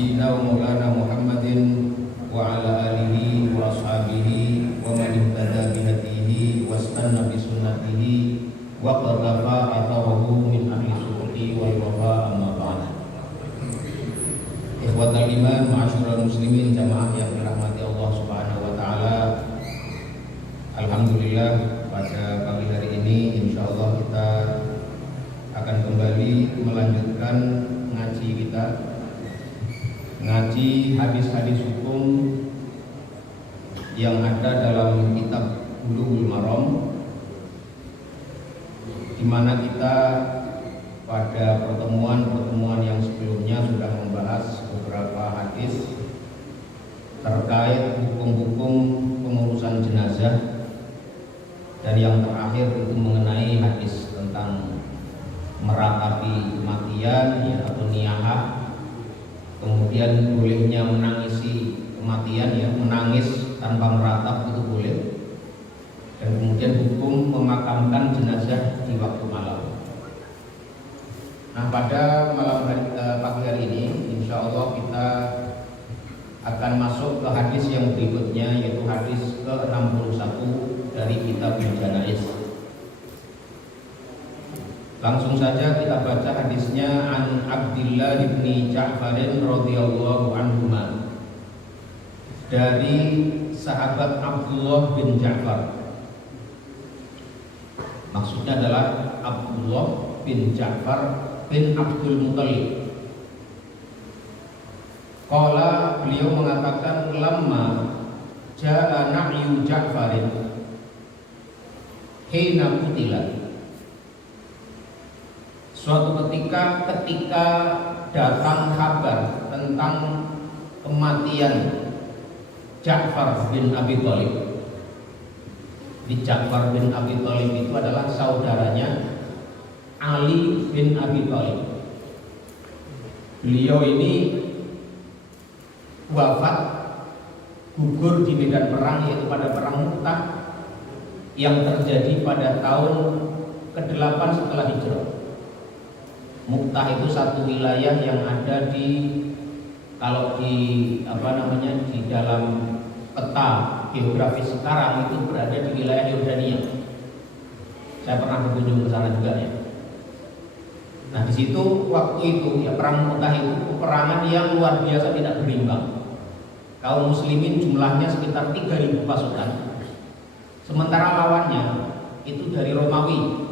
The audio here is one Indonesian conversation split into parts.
Sayyidina wa Maulana Muhammadin wa ala alihi wa ashabihi wa man ihtada bi hadihi wastanna bi sunnatihi wa qadhafa atharuhu min ahli sunnati wal wafa amma ba'd. Ikhwatal iman ma'asyiral muslimin jamaah yang dirahmati Allah Subhanahu wa taala. Alhamdulillah pada pagi hari ini insyaallah kita akan kembali melanjutkan ngaji kita, ngaji hadis-hadis hukum yang ada dalam kitab Bulughul Maram, di mana kita pada pertemuan yang sebelumnya sudah membahas beberapa hadis terkait hukum-hukum pengurusan jenazah, dan yang terakhir itu mengenai hadis tentang meratapi kematian ya, atau niyahah, kemudian bolehnya menangisi kematian ya, menangis tanpa meratap itu boleh, dan kemudian hukum memakamkan jenazah di waktu malam. Nah, pada pagi hari ini insya Allah kita akan masuk ke hadis yang berikutnya, yaitu hadis ke-61 dari kitab Janaiz. Langsung saja kita baca hadisnya. An Abdillah bin Ja'far radhiyallahu anhuma, dari sahabat Abdullah bin Ja'far. Maksudnya adalah Abdullah bin Ja'far bin Abdul Muthalib. Qala, beliau mengatakan, lamma ja'a na'yu Ja'farin hina qutila. Suatu ketika datang kabar tentang kematian Ja'far bin Abi Thalib. Di Ja'far bin Abi Thalib itu adalah saudaranya Ali bin Abi Thalib. Beliau ini wafat, gugur di medan perang, yaitu pada perang Mu'tah yang terjadi pada tahun ke-8 setelah hijrah. Mu'tah itu satu wilayah yang ada di, kalau di di dalam peta geografis sekarang itu berada di wilayah Yordania. Saya pernah berkunjung ke sana juga ya. Nah, di situ waktu itu ya, perang Mu'tah itu peperangan yang luar biasa, tidak berimbang. Kaum muslimin jumlahnya sekitar 3.000 pasukan, sementara lawannya itu dari Romawi,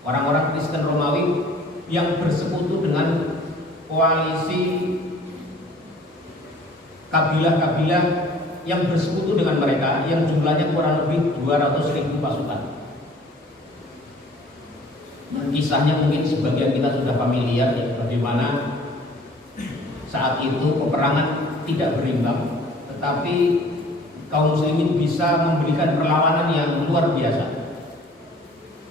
orang-orang Kristen Romawi yang bersekutu dengan koalisi kabilah-kabilah yang bersekutu dengan mereka, yang jumlahnya kurang lebih 200.000 pasukan. Kisahnya mungkin sebagian kita sudah familiar ya, bagaimana saat itu peperangan tidak berimbang, tetapi kaum muslimin bisa memberikan perlawanan yang luar biasa.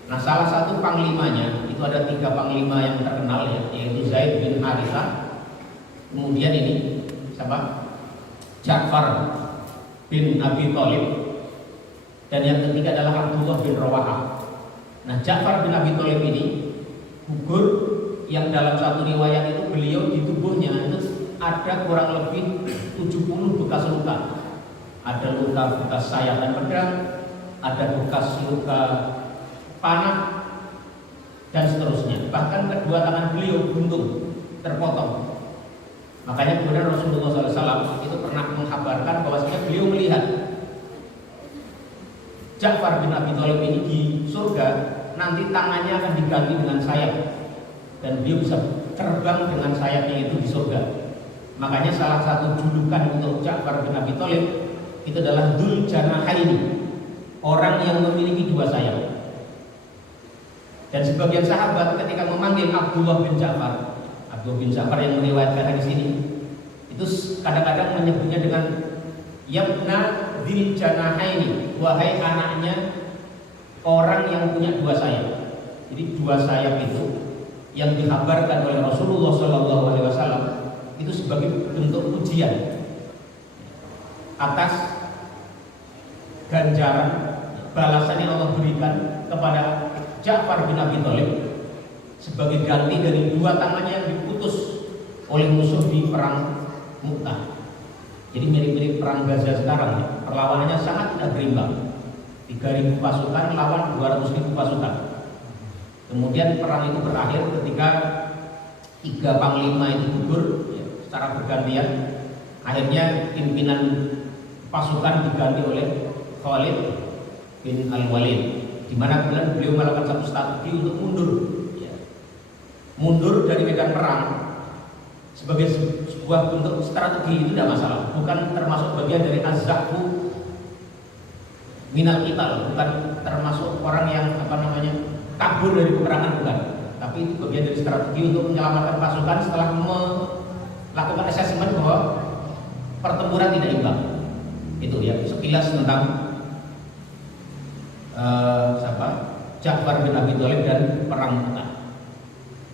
Nah, salah satu panglimanya, itu ada 3 panglima yang terkenal ya, yaitu Zaid bin Harithah, kemudian ini siapa? Ja'far bin Abi Thalib, dan yang ketiga adalah Abdullah bin Rawahah. Nah, Ja'far bin Abi Thalib ini gugur, yang dalam satu riwayat itu beliau di tubuhnya itu ada kurang lebih 70 bekas luka. Ada luka bekas sayatan pedang, ada bekas luka panah, dan seterusnya. Bahkan kedua tangan beliau buntung, terpotong. Makanya kemudian Rasulullah SAW itu pernah mengkabarkan bahwasanya beliau melihat Ja'far bin Abi Thalib ini di surga, nanti tangannya akan diganti dengan sayap, dan beliau bisa terbang dengan sayapnya itu di surga. Makanya salah satu julukan untuk Ja'far bin Abi Thalib itu adalah Dzul Janahaini, orang yang memiliki 2 sayap. Dan sebagian sahabat ketika memanggil Abdullah bin Ja'far yang meriwayatkan hadis ini, itu kadang-kadang menyebutnya dengan Yabna Dzil Janahaini, wahai anaknya orang yang punya 2 sayap. Jadi 2 sayap itu yang dikabarkan oleh Rasulullah SAW itu sebagai bentuk ujian atas ganjaran balasan yang Allah berikan kepada Ja'far bin Abi Thalib sebagai ganti dari 2 tangannya yang diputus oleh musuh di perang Mu'tah. Jadi mirip-mirip perang Gaza sekarang ya. Perlawanannya sangat tidak berimbang. 3.000 pasukan lawan 200.000 pasukan. Kemudian perang itu berakhir ketika 3 panglima itu gugur ya, secara bergantian. Akhirnya pimpinan pasukan diganti oleh Khalid bin Al-Walid, di mana kemudian beliau melakukan satu strategi untuk mundur, ya. Mundur dari medan perang sebagai sebuah bentuk strategi itu tidak masalah, bukan termasuk bagian dari az-zahfu minal qital, bukan termasuk orang yang kabur dari peperangan, bukan. Tapi itu bagian dari strategi untuk menyelamatkan pasukan setelah melakukan asesmen bahwa pertempuran tidak imbang. Itu ya sekilas tentang Ja'far bin Abi Thalib dan perang Mu'tah.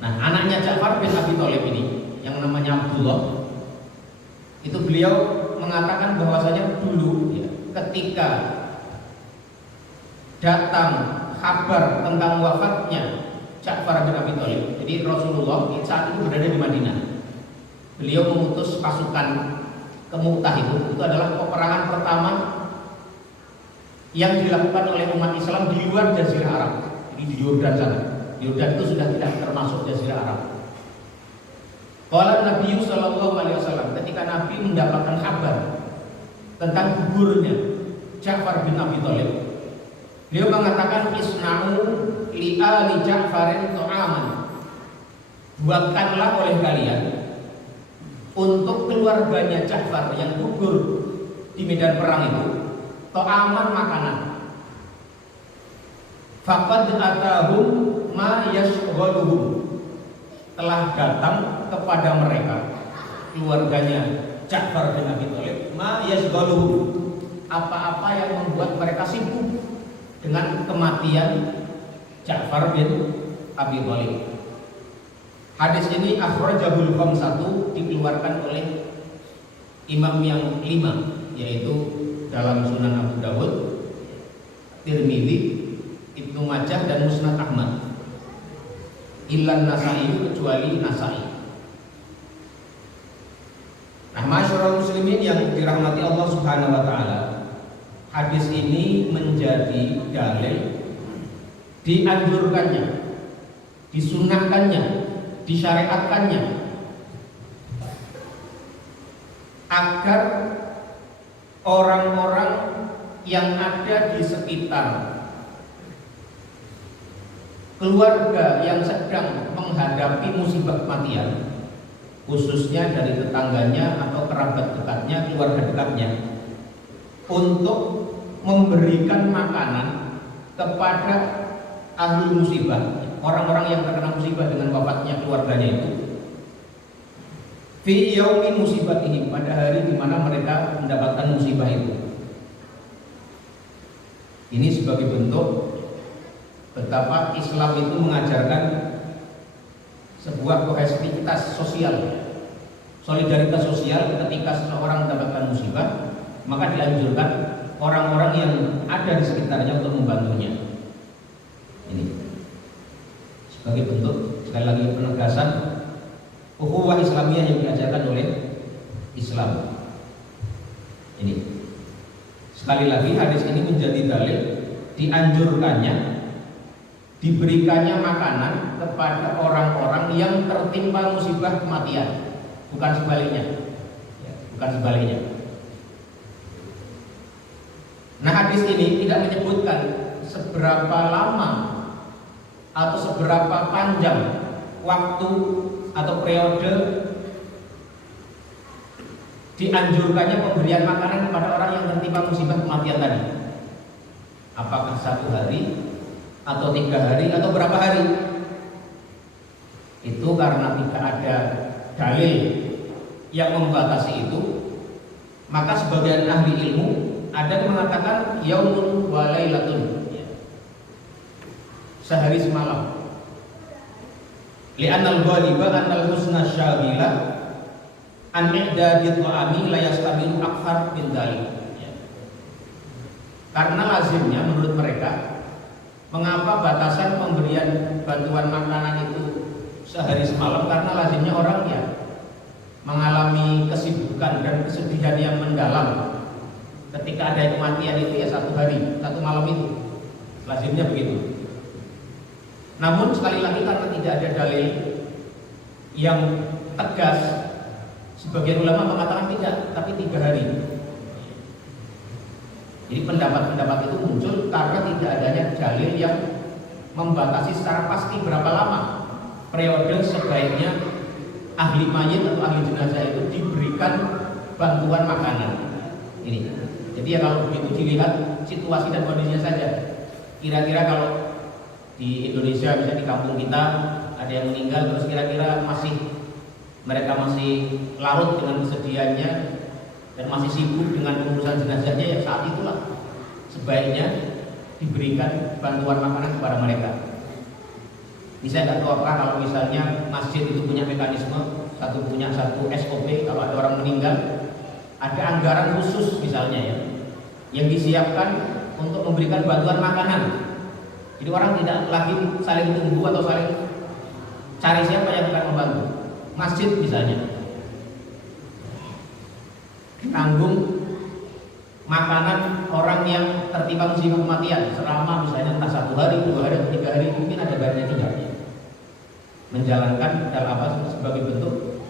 Nah, anaknya Ja'far bin Abi Thalib ini yang namanya Abdullah, itu beliau mengatakan bahwasanya dulu ya, ketika datang kabar tentang wafatnya Ja'far bin Abi Thalib, jadi Rasulullah saat itu berada di Madinah. Beliau mengutus pasukan ke Mu'tah, itu adalah peperangan pertama yang dilakukan oleh umat Islam di luar Jazirah Arab. Jadi di Yordan sana. Yordan itu sudah tidak termasuk Jazirah Arab. Qala Nabi sallallahu alaihi wasallam, ketika Nabi mendapatkan kabar tentang gugurnya Ja'far bin Abi Thalib, beliau mengatakan isna'u li ali Ja'farin ta'aman. Buatkanlah oleh kalian untuk keluarganya Ja'far yang gugur di medan perang itu ta'aman, makanan. Faqad atahum ma yashghaluhum. Telah datang kepada mereka keluarganya Ja'far bin Abi Thalib ma yashghaluhum, apa-apa yang membuat mereka sibuk dengan kematian Ja'far bin Abi Thalib. Hadis ini akhrajahul khamsatu, dikeluarkan oleh imam yang 5, yaitu dalam Sunan Abu Dawud, Tirmidzi, Ibnu Majah dan Musnad Ahmad. Illan Nasa'i, kecuali Nasa'i. Nah, masyarakat muslimin yang dirahmati Allah Subhanahu wa taala, hadis ini menjadi dalil dianjurkannya, disunahkannya, disyariatkannya agar orang-orang yang ada di sekitar keluarga yang sedang menghadapi musibah kematian, khususnya dari tetangganya atau kerabat dekatnya, keluarga dekatnya, untuk memberikan makanan kepada ahli musibah, orang-orang yang terkena musibah dengan wafatnya keluarganya itu, fi yaumi musibatihim, pada hari di mana mereka mendapatkan musibah itu. Ini sebagai bentuk betapa Islam itu mengajarkan sebuah kohesivitas sosial, solidaritas sosial. Ketika seseorang mendapatkan musibah, maka dianjurkan orang-orang yang ada di sekitarnya untuk membantunya. Ini sebagai bentuk, sekali lagi, penegasan ukhuwah Islamiyah yang diajarkan oleh Islam. Ini sekali lagi, hadis ini menjadi dalil dianjurkannya, diberikannya makanan kepada orang-orang yang tertimpa musibah kematian, bukan sebaliknya, ya, bukan sebaliknya. Nah, hadis ini tidak menyebutkan seberapa lama atau seberapa panjang waktu atau periode dianjurkannya pemberian makanan kepada orang yang tertimpa musibah kematian tadi. Apakah 1 hari atau 3 hari atau berapa hari? Itu karena tidak ada dalil yang membatasi itu, maka sebagian ahli ilmu ada yang mengatakan yaumun wa lailatun, sehari semalam. Li'annal ghaliba annal husna syaghilah an i'dadi ta'ami la yastabilu akthar min dzalik. Karena lazimnya menurut mereka, mengapa batasan pemberian bantuan makanan itu sehari semalam, karena lazimnya orang ya mengalami kesibukan dan kesedihan yang mendalam ketika ada kematian itu ya satu hari, satu malam itu. Lazimnya begitu. Namun sekali lagi karena tidak ada dalil yang tegas, sebagian ulama mengatakan tidak, tapi 3 hari. Jadi pendapat-pendapat itu muncul karena tidak adanya dalil yang membatasi secara pasti berapa lama periode sebaiknya ahli mayit atau ahli jenazah itu diberikan bantuan makanan. Ini. Jadi ya kalau begitu dilihat situasi dan kondisinya saja. Kira-kira kalau di Indonesia, misalnya di kampung kita ada yang meninggal, terus kira-kira mereka masih larut dengan kesedihannya dan masih sibuk dengan pengurusan jenazahnya, ya saat itulah sebaiknya diberikan bantuan makanan kepada mereka. Ini saya nggak tahu apakah kalau misalnya masjid itu punya mekanisme, punya satu SOP, kalau ada orang meninggal ada anggaran khusus misalnya ya yang disiapkan untuk memberikan bantuan makanan. Jadi orang tidak lagi saling tunggu atau saling cari siapa yang akan membantu. Masjid misalnya tanggung makanan orang yang tertimpa musibah kematian selama misalnya entah 1 hari, 2 hari, 3 hari, mungkin ada bayarnya tidak. Menjalankan dalam apa sebagai bentuk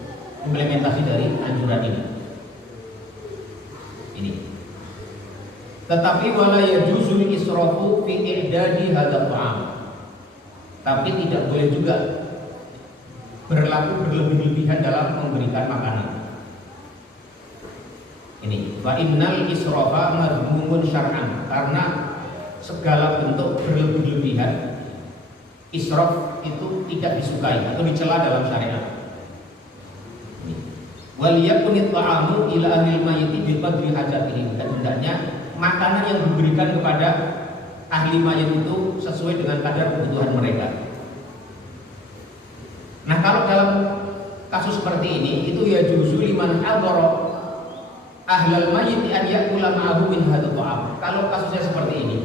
implementasi dari anjuran ini. Tetapi wala yajuzul israfu fi i'dadi hadzal ta'am. Tapi tidak boleh juga berlaku berlebih-lebihan dalam memberikan makanan. Ini wa innal israfa madhmumun syar'an, karena segala bentuk berlebih-lebihan israf itu tidak disukai atau dicela dalam syariat. Wal yakunit ta'amu ila ahli mayyiti bi qadri hajatihim, dan hendaknya makanan yang diberikan kepada ahli mayit itu sesuai dengan kadar kebutuhan mereka. Nah, kalau dalam kasus seperti ini itu ya juzu liman hadara ahlal mayyit an yakula ma'ahu min hadzal ta'am. Kalau kasusnya seperti ini,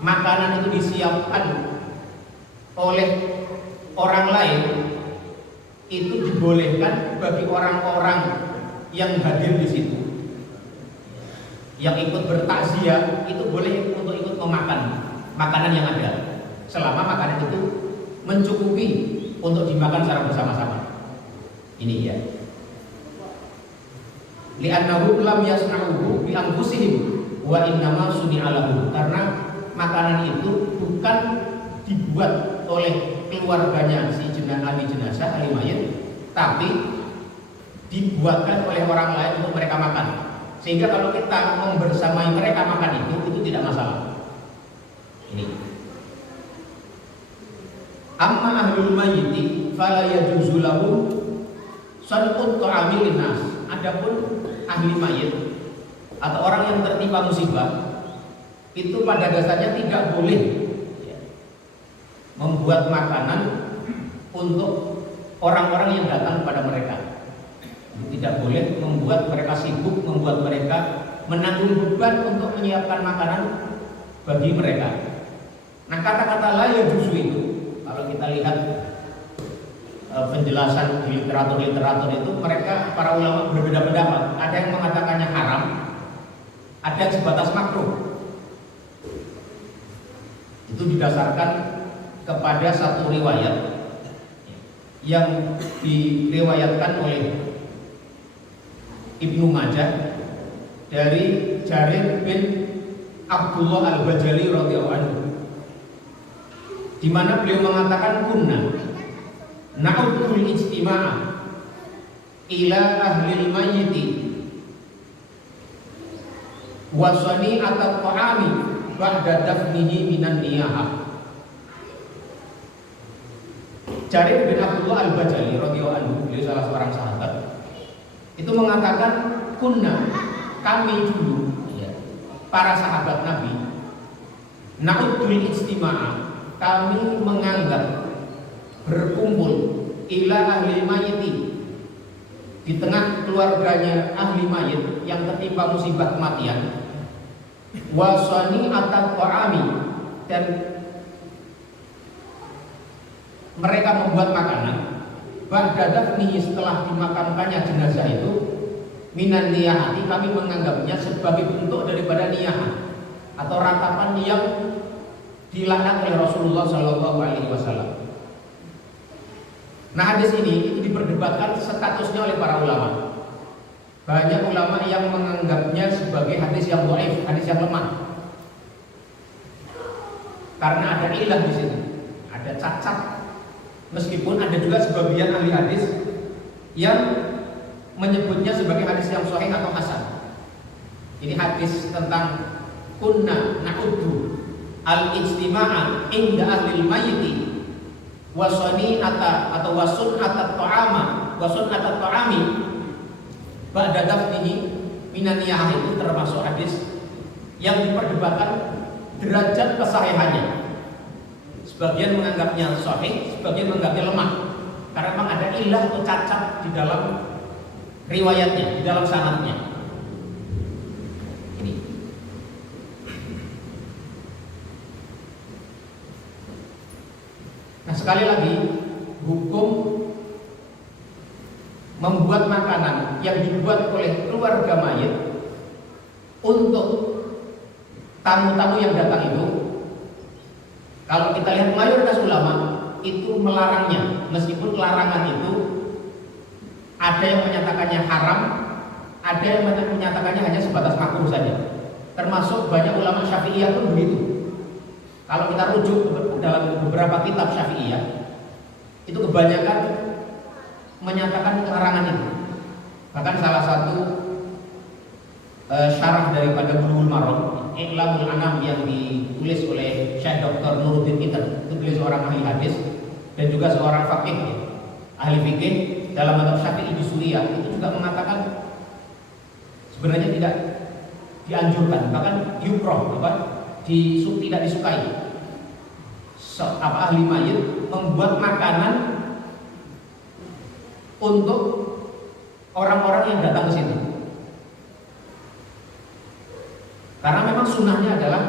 makanan itu disiapkan oleh orang lain, itu dibolehkan bagi orang-orang yang hadir di situ, yang ikut bertakziah, itu boleh untuk ikut memakan makanan yang ada, selama makanan itu mencukupi untuk dimakan secara bersama-sama. Ini ya. Li'annahu lam yasna'uhu bi anfusihim wa innama suni'a lahu, karena makanan itu bukan dibuat oleh keluarganya si ahli jenazah, ahli mayit, tapi dibuatkan oleh orang lain untuk mereka makan. Sehingga kalau kita membersamai mereka makan itu tidak masalah. Ini. Amma ahlul mayyiti fala yajuzu lahum sadqut ta'amil linnas. Adapun ahli mayit atau orang yang tertimpa musibah itu pada dasarnya tidak boleh membuat makanan untuk orang-orang yang datang kepada mereka. Tidak boleh membuat mereka sibuk, membuat mereka menanggung beban untuk menyiapkan makanan bagi mereka. Nah, kata-kata la yajuzu itu, kalau kita lihat penjelasan di literatur itu, mereka para ulama berbeda pendapat. Ada yang mengatakannya haram, ada yang sebatas makruh. Itu didasarkan kepada satu riwayat yang diriwayatkan oleh Ibnu Majah dari Jarir bin Abdullah Al-Bajali radhiyallahu anhu, di mana beliau mengatakan kunna na'udul ijtima'a ila ahlil mayyiti wasani atau ta'ami ba'da dafnihi minan niyahah. Jarir bin Abdullah Al-Bajali radhiyallahu anhu, beliau salah seorang sahabat, itu mengatakan kunna, kami dulu para sahabat Nabi, na'udul ijtima'a, kami menganggap berkumpul ila ahli mayyiti, di tengah keluarganya ahli mayit yang tertimpa musibah kematian, wasani atau ta'ami, dan mereka membuat makanan ba'da dafnihi, setelah dimakamkannya jenazah itu, minan niyahati, kami menganggapnya sebagai bentuk daripada niyah atau ratapan yang dilaknat oleh Rasulullah Shallallahu Alaihi Wasallam. Nah, hadis ini itu diperdebatkan statusnya oleh para ulama. Banyak ulama yang menganggapnya sebagai hadis yang dhaif, hadis yang lemah, karena ada ilah di sini, ada cacat. Meskipun ada juga sebagian ahli hadis yang menyebutnya sebagai hadis yang sahih atau hasan. Ini hadis tentang kunna na'uddu al-ijtima'a inda ahlil mayyiti wasani'ata atau wasun'ata ta'ama wasun'ata ta'ami ba'da dafnihi minan niyah, itu termasuk hadis yang diperdebatkan derajat kesahihannya. Sebagian menganggapnya sahih, sebagian menganggapnya lemah, karena memang ada ilah atau cacat di dalam riwayatnya, di dalam sanadnya. Ini. Nah, sekali lagi, hukum membuat makanan yang dibuat oleh keluarga mayit untuk tamu-tamu yang datang itu, kalau kita lihat mayoritas ulama itu melarangnya. Meskipun larangan itu ada yang menyatakannya haram, ada yang menyatakannya hanya sebatas makruh saja. Termasuk banyak ulama Syafi'iyah pun begitu. Kalau kita rujuk dalam beberapa kitab Syafi'iyah, itu kebanyakan menyatakan larangan itu. Bahkan salah satu syarah daripada Bulughul Maram, I'lamul Anam, yang ditulis oleh Syekh Dr. Nuruddin Iter, itu beliau seorang ahli hadis dan juga seorang faqih, ahli fikih dalam mazhab Syafi'i di Suriah, itu juga mengatakan sebenarnya tidak dianjurkan, bahkan yukroh, tidak disukai. Ahli mayit membuat makanan untuk orang-orang yang datang ke sini. Karena memang sunnahnya adalah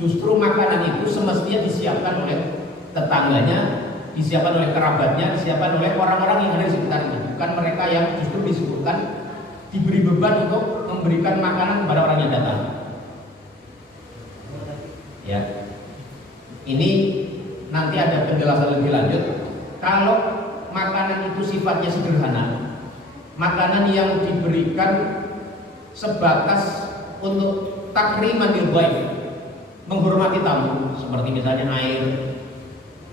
justru makanan itu semestinya disiapkan oleh tetangganya, disiapkan oleh kerabatnya, disiapkan oleh orang-orang yang ada di sekitarnya, bukan mereka yang justru disebutkan diberi beban untuk memberikan makanan kepada orang yang datang. Ya, ini nanti ada penjelasan lebih lanjut. Kalau makanan itu sifatnya sederhana, makanan yang diberikan sebatas untuk takriman lil dhaif, menghormati tamu, seperti misalnya air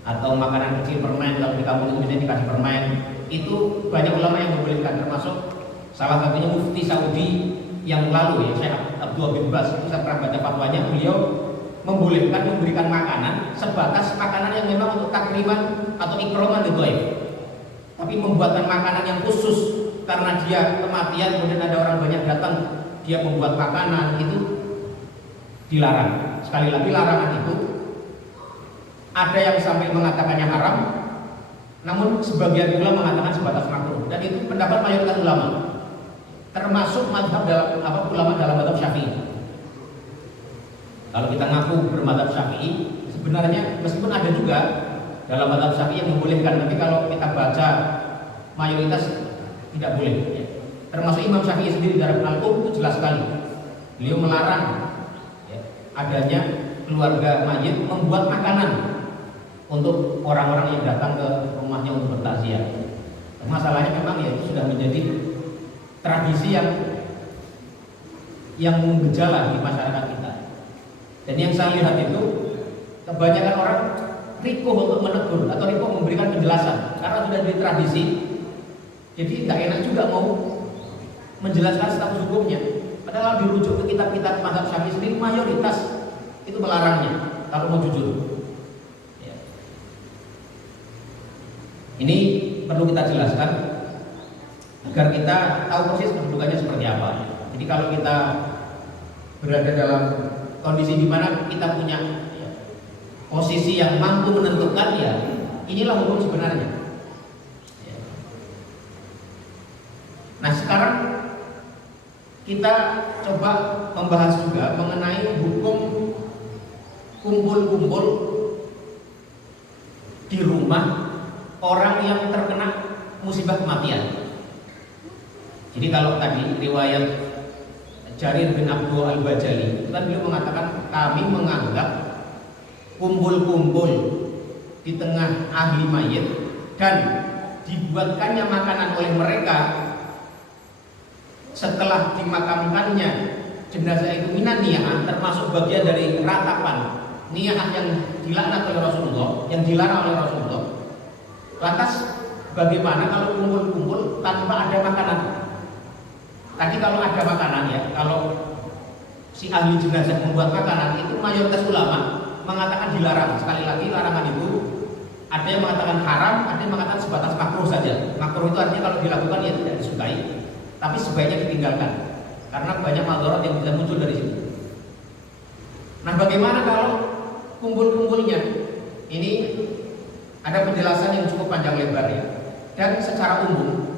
atau makanan kecil, permen, kalau di kampung itu biasanya dikasih permen, itu banyak ulama yang membolehkan, termasuk salah satunya Mufti Saudi yang lalu, ya, Syekh Abdullah bin Bas. Itu saya pernah baca fatwanya, beliau membolehkan memberikan makanan sebatas makanan yang memang untuk takriman atau ikroman lil dhaif. Tapi membuatkan makanan yang khusus karena dia kematian, kemudian ada orang banyak datang, dia membuat makanan, itu dilarang. Sekali lagi, larangan itu ada yang sampai mengatakannya haram, namun sebagian pula mengatakan sebatas makruh, dan itu pendapat mayoritas ulama, termasuk mazhab dalam ulama dalam mazhab Syafi'i. Kalau kita ngaku bermadzhab Syafi'i, sebenarnya meskipun ada juga dalam mazhab Syafi'i yang membolehkan, tapi kalau kita baca mayoritas tidak boleh, ya. Termasuk Imam Syafi'i sendiri dalam Al-Um itu jelas sekali, beliau melarang adanya keluarga mayit membuat makanan untuk orang-orang yang datang ke rumahnya untuk bertakziah. Masalahnya memang ya itu sudah menjadi tradisi yang menggejala di masyarakat kita. Dan yang saya lihat itu kebanyakan orang rikuh untuk menegur atau rikuh memberikan penjelasan karena sudah jadi tradisi. Jadi nggak enak juga mau menjelaskan status hukumnya. Padahal dirujuk ke kitab-kitab mazhab Syafi'i sendiri, mayoritas itu melarangnya kalau mau jujur. Ya. Ini perlu kita jelaskan agar kita tahu persis kedudukannya seperti apa. Jadi kalau kita berada dalam kondisi di mana kita punya posisi yang mampu menentukan, ya inilah hukum sebenarnya. Ya. Nah, sekarang kita coba membahas juga mengenai hukum kumpul-kumpul di rumah orang yang terkena musibah kematian. Jadi kalau tadi riwayat Jarir bin Abdul Al-Bajali, kan beliau mengatakan kami menganggap kumpul-kumpul di tengah ahli mayit dan dibuatkannya makanan oleh mereka setelah dimakamkannya jenazah itu minan niyah, termasuk bagian dari ratapan niyah yang dilaknat oleh Rasulullah, yang dilarang oleh Rasulullah. Lantas bagaimana kalau kumpul-kumpul tanpa ada makanan? Tadi kalau ada makanan ya, kalau si ahli jenazah membuat makanan itu mayoritas ulama mengatakan dilarang. Sekali lagi larangan itu ada yang mengatakan haram, ada yang mengatakan sebatas makruh saja. Makruh itu artinya kalau dilakukan ya tidak disukai, tapi sebaiknya ditinggalkan karena banyak madarat yang bisa muncul dari situ. Nah, bagaimana kalau kumpul-kumpulnya? Ini ada penjelasan yang cukup panjang lebar ya. Dan secara umum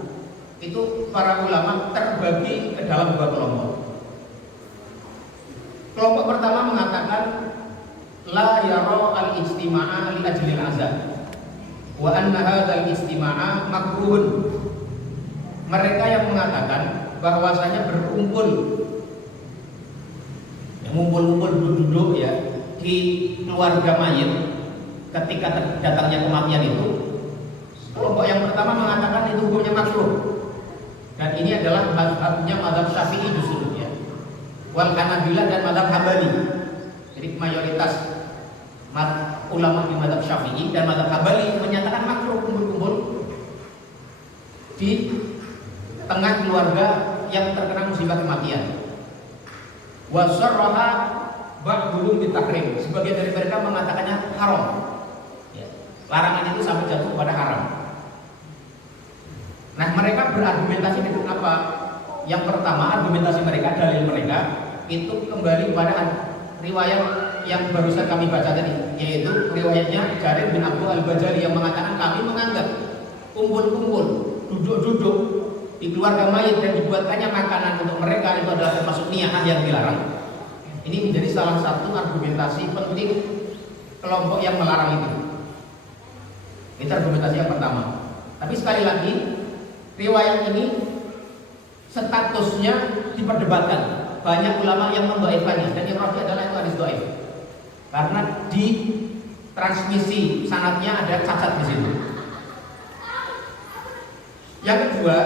itu para ulama terbagi ke dalam dua kelompok. Kelompok pertama mengatakan la yara al-ijtima'a li ajlil azab wa anna hadzal istima'a makruhun. Mereka yang mengatakan bahwasanya berkumpul, ngumpul-ngumpul duduk-duduk ya di keluarga mayit ketika datangnya kematian itu, kelompok yang pertama mengatakan itu hukumnya makruh. Dan ini adalah mazhabnya mazhab Syafi'i justru ya. Wal Hanabilah dan mazhab Hambali. Jadi mayoritas ulama di mazhab Syafi'i dan mazhab Hambali menyatakan makruh kumpul-kumpul di tengah keluarga yang terkena musibah kematian. Wa sarraha ba'dhum bitahrim. Sebagian dari mereka mengatakannya haram. Ya. Larangan itu sampai jatuh kepada haram. Nah, mereka berargumentasi dengan apa? Yang pertama, argumentasi mereka, dalil mereka itu kembali kepada riwayat yang barusan kami baca tadi, yaitu riwayatnya Jarir bin Abdul Al-Bajali yang mengatakan kami menganggap kumpul-kumpul, duduk-duduk di keluarga mayit dan dibuatkannya makanan untuk mereka itu adalah termasuk niyah yang dilarang. Ini menjadi salah satu argumentasi penting kelompok yang melarang itu. Itu argumentasi yang pertama. Tapi sekali lagi, riwayat ini statusnya diperdebatkan. Banyak ulama yang mendhaifkannya dan yang rajih adalah itu hadis dhaif. Karena di transmisi sanadnya ada cacat di situ. Yang kedua,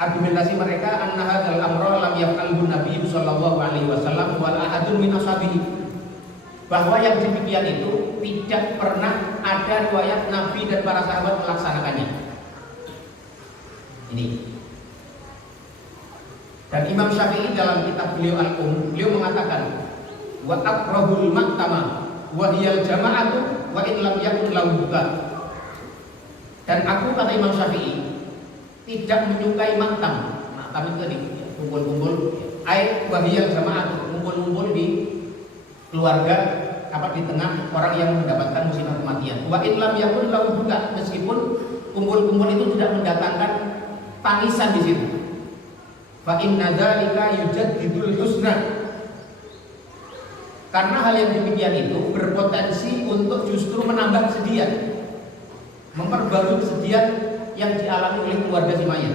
argumentasi mereka anna hadzal amra lam yaf'alhu Nabi sallallahu alaihi wasallam wal ahadun min ashabihi. Bahwa yang demikian itu tidak pernah ada riwayat Nabi dan para sahabat melaksanakannya. Ini. Dan Imam Syafi'i dalam kitab beliau beliau mengatakan wa aqrahul maktama wa hiyal jama'atu wa in lam yakun lahu buka. Dan aku, kata Imam Syafi'i, tidak menyukai maktam. Maktam itu tadi kumpul-kumpul ai wa hiyal jama'atu, kumpul-kumpul di keluarga di tengah orang yang mendapatkan musibah kematian. Wa in lam yakun lahu buka, meskipun kumpul-kumpul itu tidak mendatangkan tangisan di situ. Fa inna dzalika yujaddidul husna. Karena hal yang demikian itu berpotensi untuk justru menambah kesedihan, memperbarui kesedihan yang dialami oleh keluarga si mayit.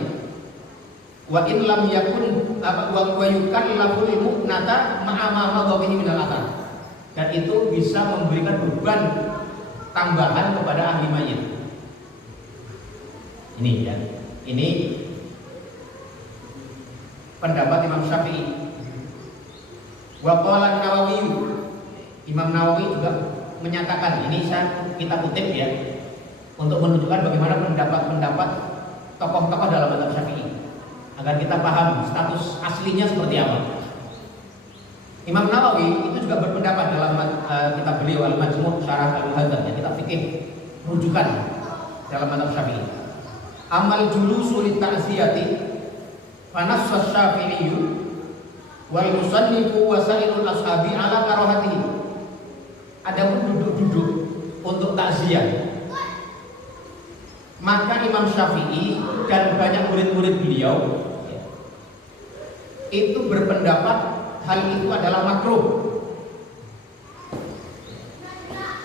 Wa in lam yakun wa yukallaful mu'nata ma'a ma madhabihi minal athar. Dan itu bisa memberikan beban tambahan kepada ahli mayit. Ini ya. Ini pendapat Imam Syafi'i. Wa qala Nawawi, Imam Nawawi juga menyatakan, ini kita kutip ya, untuk menunjukkan bagaimana pendapat-pendapat tokoh-tokoh dalam mazhab Syafi'i agar kita paham status aslinya seperti apa. Imam Nawawi itu juga berpendapat dalam kitab beliau Al-Majmu' Syarah Al-Muhadzab, ya, kitab fikih rujukan dalam mazhab Syafi'i. Amal julusu li ta'ziyati fanassa Syafi'i wal musannifu wa sa'irul ashabi ala karahatihi. Adapun duduk-duduk untuk takziah, maka Imam Syafi'i dan banyak murid-murid beliau itu berpendapat hal itu adalah makruh.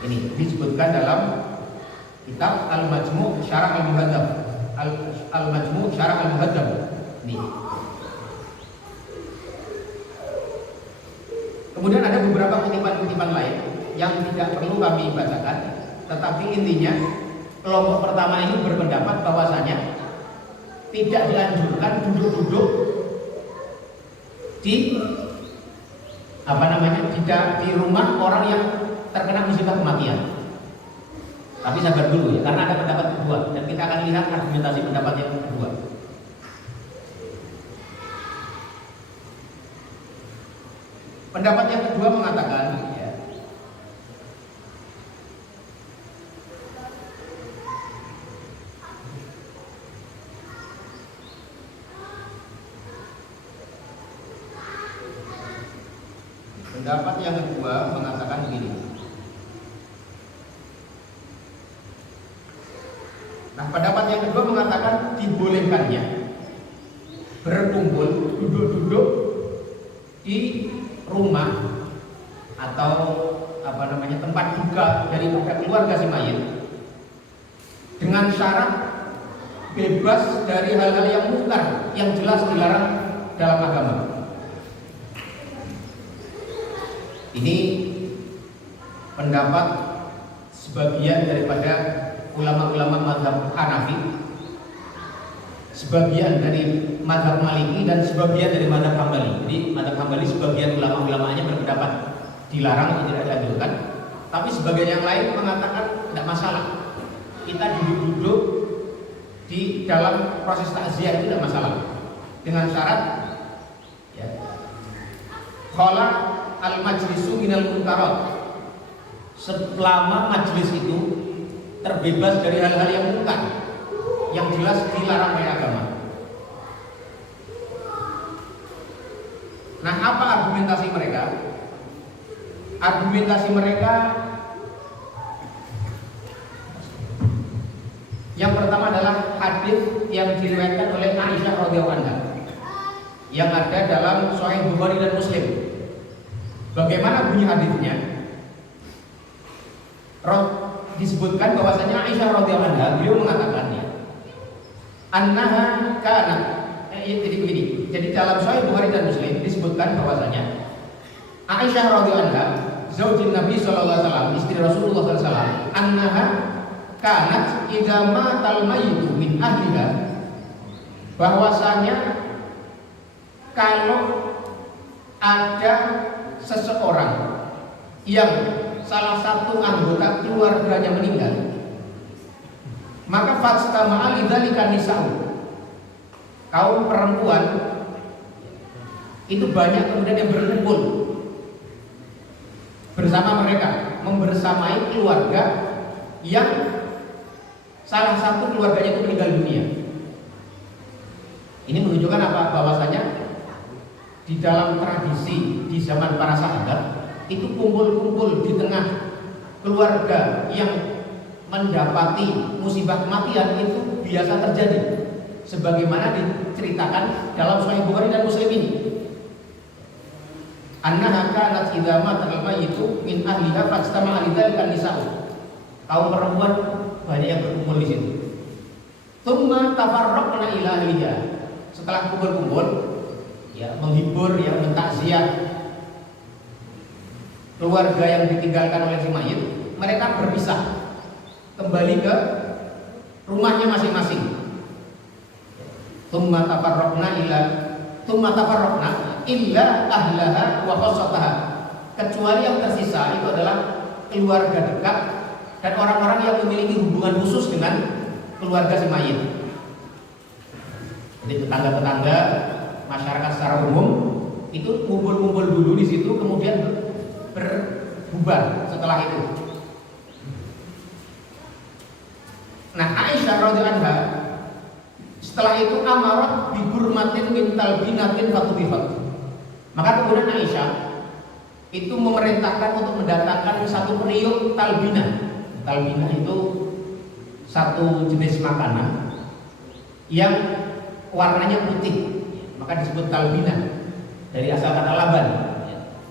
Ini disebutkan dalam kitab Al-Majmu' Syarah Al-Muhadzab. Al-Majmu' Syarah Al-Muhadzab. Nih. Kemudian ada beberapa kutipan-kutipan lain yang tidak perlu kami bacakan, tetapi intinya kelompok pertama ini berpendapat bahwasanya tidak dianjurkan duduk-duduk di di rumah orang yang terkena musibah kematian. Tapi sabar dulu ya, karena ada pendapat kedua dan kita akan lihat argumentasi pendapat yang kedua. Pendapat yang kedua mengatakan ya, pendapat yang kedua mengatakan begini. Nah, pendapat yang kedua mengatakan dibolehkannya berkumpul duduk-duduk di rumah atau tempat duka dari keluarga si mayit dengan syarat bebas dari hal-hal yang munkar yang jelas dilarang dalam agama. Ini pendapat sebagian daripada ulama-ulama mazhab Hanafi, sebagian dari mazhab Maliki dan sebagian dari mazhab Hambali. Jadi mazhab Hambali sebagian ulama-ulamanya berpendapat dilarang atau tidak dianjurkan, tapi sebagian yang lain mengatakan tidak masalah. Kita duduk-duduk di dalam proses takziah itu tidak masalah, dengan syarat ya, khala al-majlisu minal munkarat, selama majlis itu terbebas dari hal-hal yang munkar yang jelas dilarang oleh agama. Nah, apa argumentasi mereka? Argumentasi mereka yang pertama adalah hadis yang diriwayatkan oleh Aisyah radhiyallahu anha yang ada dalam Sahih Bukhari dan Muslim. Bagaimana bunyi hadisnya? Disebutkan bahwasanya Aisyah radhiyallahu anha beliau mengatakan ya, annaha kanat jadi begini. Jadi dalam Sahih Bukhari dan Muslim disebutkan bahwasanya Aisyah radhiyallahu anha zaujin Nabi sallallahu alaihi wasallam, istri Rasulullah sallallahu alaihi wasallam, annaha kanat idza matal mayyitu min ahliha, bahwasanya kalau ada seseorang yang salah satu anggota keluarganya meninggal, maka fastama'a lidzalika nisa'u, kaum perempuan itu banyak kemudian yang berkumpul bersama mereka, membersamai keluarga yang salah satu keluarganya itu meninggal dunia. Ini menunjukkan apa? Bahwasanya di dalam tradisi di zaman para sahabat itu kumpul-kumpul di tengah keluarga yang mendapati musibah kematian itu biasa terjadi, sebagaimana diceritakan dalam Sahih Bukhari dan Muslim ini. Annaha kanat idza matal mayyitu min ahliha fastama'a lidzalika nisa'u, kaum perempuan banyak yang berkumpul di situ. Tsumma tafarraqna ila ahliha, setelah kumpul-kumpul ya menghibur, ya mentakziah keluarga yang ditinggalkan oleh si mayit, mereka berpisah kembali ke rumahnya masing-masing. Tsumma tafarraqna illa ahlaha wa khassataha, kecuali yang tersisa itu adalah keluarga dekat dan orang-orang yang memiliki hubungan khusus dengan keluarga si mayit. Jadi tetangga-tetangga, masyarakat secara umum itu kumpul-kumpul dulu di situ, kemudian berbubar setelah itu. Nah, Aisyah radhiyallahu anha setelah itu amarat bi burmatin min talbinatin fatubifat. Maka kemudian Aisyah itu memerintahkan untuk mendatangkan satu periuk talbinah. Talbinah itu satu jenis makanan yang warnanya putih, maka disebut talbinah dari asal kata laban.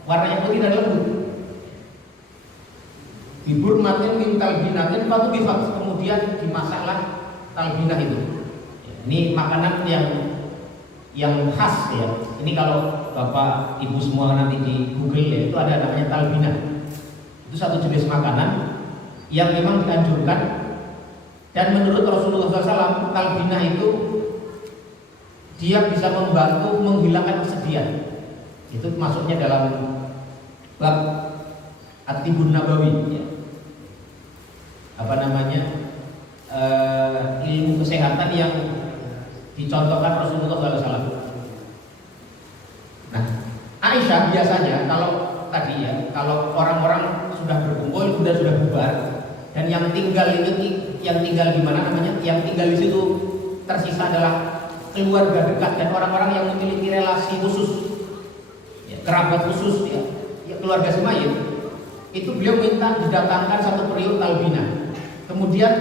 Warnanya putih dan lembut. Bibur matin min talbinatin fatubifat, kemudian dimasaklah talbinah itu. Ini makanan yang khas ya. Ini kalau Bapak Ibu semua nanti di Google ya, itu ada namanya talbinah. Itu satu jenis makanan yang memang dianjurkan, dan menurut Rasulullah SAW talbinah itu dia bisa membantu menghilangkan kesedihan. Itu masuknya dalam bab At-Tibbun Nabawi ya. Ilmu kesehatan yang dicontohkan Rasulullah SAW. Nah, Aisyah biasanya kalau orang-orang sudah berkumpul, sudah bubar, dan yang tinggal di mana namanya, yang tinggal di situ tersisa adalah keluarga dekat dan orang-orang yang memiliki relasi khusus, ya, kerabat khusus, ya keluarga si mayit. Itu beliau minta didatangkan satu periuk talbinah. Kemudian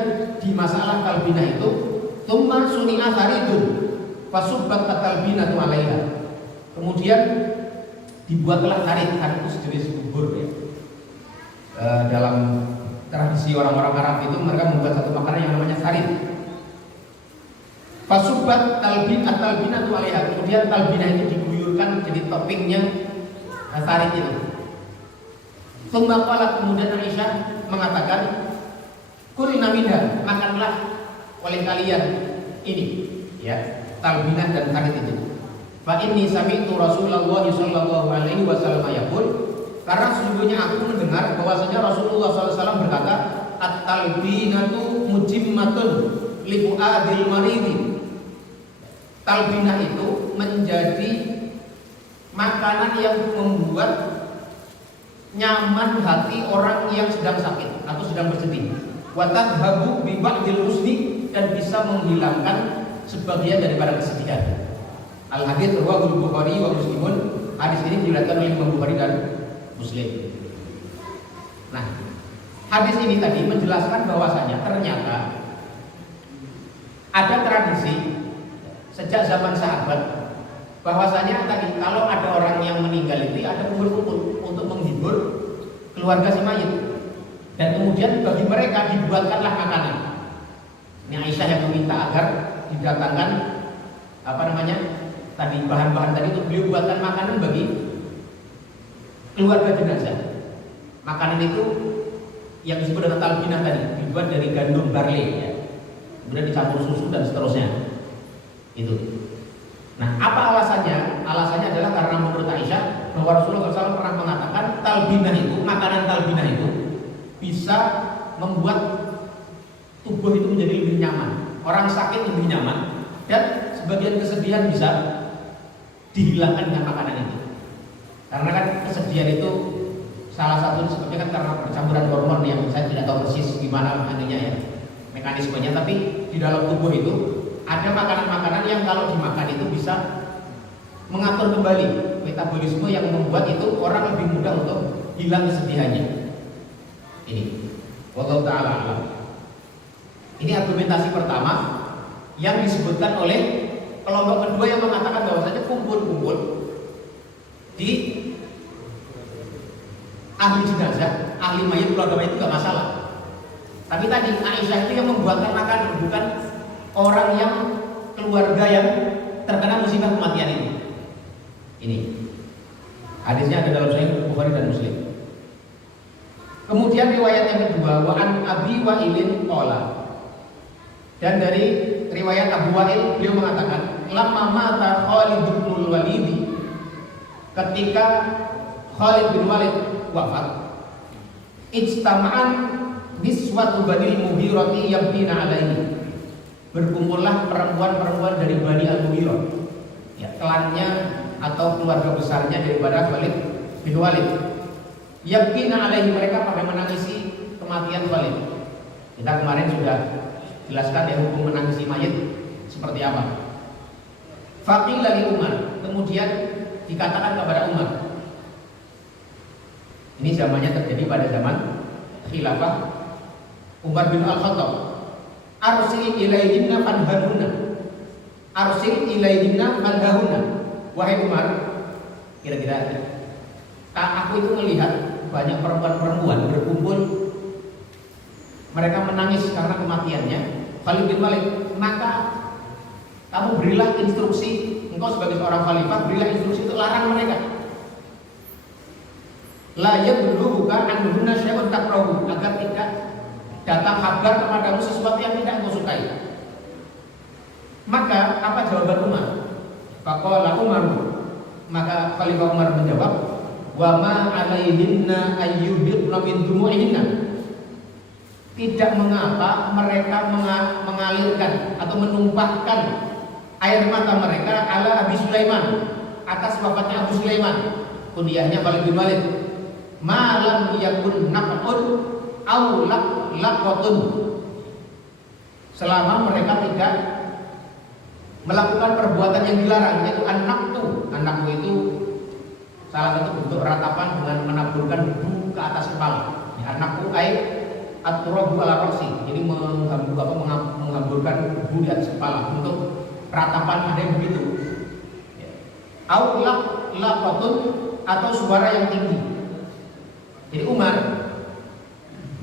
di masalah talbinah itu, tsumma suni'a saridun fasubbat talbinatu 'alaiha. Kemudian dibuatlah tarik itu sejenis bubur ya. Dalam tradisi orang-orang Arab itu mereka membuat satu makanan yang namanya sarid. Fasubbat talbinatu 'alaiha. Kemudian talbinah itu diguyurkan jadi toppingnya sarid itu. Tsumma qalat, kemudian Aisyah mengatakan, kulina minha, makanlah oleh kalian ini ya, talbinah dan sarid itu. Fa inni sami'tu Rasulullah sallallahu alaihi wasallam yaqul, karena sesungguhnya aku mendengar bahwasanya Rasulullah SAW berkata, at-talbinatu mujimmatun li fuadil maridi. Talbinah itu menjadi makanan yang membuat nyaman hati orang yang sedang sakit atau sedang bersedih. Wa tadhabu bi ba'dil husni, dan bisa menghilangkan sebagian daripada kesedihan. Al-hadits riwayat Bukhari wa Muslimun. Hadis ini diriwayatkan oleh Imam Bukhari dan Muslim. Nah, hadis ini tadi menjelaskan bahwasanya ternyata ada tradisi sejak zaman sahabat bahwasanya tadi kalau ada orang yang meninggal itu ada kumpul-kumpul untuk menghibur keluarga si mayit, dan kemudian bagi mereka dibuatkanlah makanan. Ini Aisyah yang meminta agar didatangkan tadi bahan-bahan tadi untuk beliau buatkan makanan bagi keluarga jenazah. Makanan itu yang disebut dengan talbinah tadi dibuat dari gandum barley ya. Kemudian dicampur susu dan seterusnya. Itu. Nah, apa alasannya? Alasannya adalah karena menurut Aisyah bahwa Rasulullah SAW pernah mengatakan talbinah itu, makanan talbinah itu bisa membuat tubuh itu menjadi lebih nyaman, orang sakit lebih nyaman, dan sebagian kesedihan bisa dihilangkan dengan makanan itu. Karena kan kesedihan itu salah satu sebabnya kan karena percampuran hormon yang saya tidak tahu persis gimana ya mekanismenya, tapi di dalam tubuh itu ada makanan-makanan yang kalau dimakan itu bisa mengatur kembali metabolisme yang membuat itu orang lebih mudah untuk hilang kesedihannya. Ini wallahu ta'ala alam. Ini argumentasi pertama yang disebutkan oleh kelompok kedua yang mengatakan bahwasanya kumpul-kumpul di ahli jenazah, ahli mayit, keluarga mayit itu gak masalah. Tapi tadi Aisyah itu yang membuatkan makanan, bukan orang yang keluarga yang terkena musibah kematian ini. Ini hadisnya ada dalam Sahih Bukhari dan Muslim. Kemudian riwayat yang kedua, wa an Abi Wa'ilin qala. Dan dari riwayat Abu Wa'il beliau mengatakan, lamma mata Khalid bin Walid, ketika Khalid bin Walid wafat, ijtama'an niswatu Bani Mughirati yabdina alaihi. Berkumpullah perempuan-perempuan dari Bani Al-Mughirah, ya, klannya atau keluarga besarnya daripada Khalid bin Walid. Yabdina alaihi, mereka pada menangisi kematian Khalid. Kita kemarin sudah jelaskan ya hukum menangisi mayit seperti apa. Faqila li Umar, kemudian dikatakan kepada Umar. Ini zamannya terjadi pada zaman khilafah Umar bin Al-Khattab. Arsil ilaihinna fadhahunna. Arsil ilaihinna fadhahunna. Wahai Umar, kira-kira aku itu melihat banyak perempuan-perempuan berkumpul, mereka menangis karena kematiannya Khalid bin Walid, maka Kamu berilah instruksi, engkau sebagai seorang khalifah berilah instruksi untuk larang mereka. La yablughuka anhunna syai'un takrahu, agar tidak datang kabar kepadamu sesuatu yang tidak engkau sukai. Maka apa jawaban Umar? Faqala Umar, maka Khalifah Umar menjawab, wa ma 'alaihinna ayyubidna min dumu'ihinna. Tidak mengapa mereka mengalirkan atau menumpahkan air mata mereka ala Abi Sulaiman, atas wafatnya Abu Sulaiman, kunyahnya Khalid bin Walid. Malam yakun naqun aw laqatun, selama mereka tidak melakukan perbuatan yang dilarang, yaitu an-naqtu. An-naqtu itu salah satu bentuk ratapan dengan menaburkan debu ke atas kepala. An-naqtu ay at-turabu ala ra'si, jadi menghamburkan debu di atas kepala, untuk ratapan ada yang begitu. Aw laqatun, atau suara yang tinggi. Jadi Umar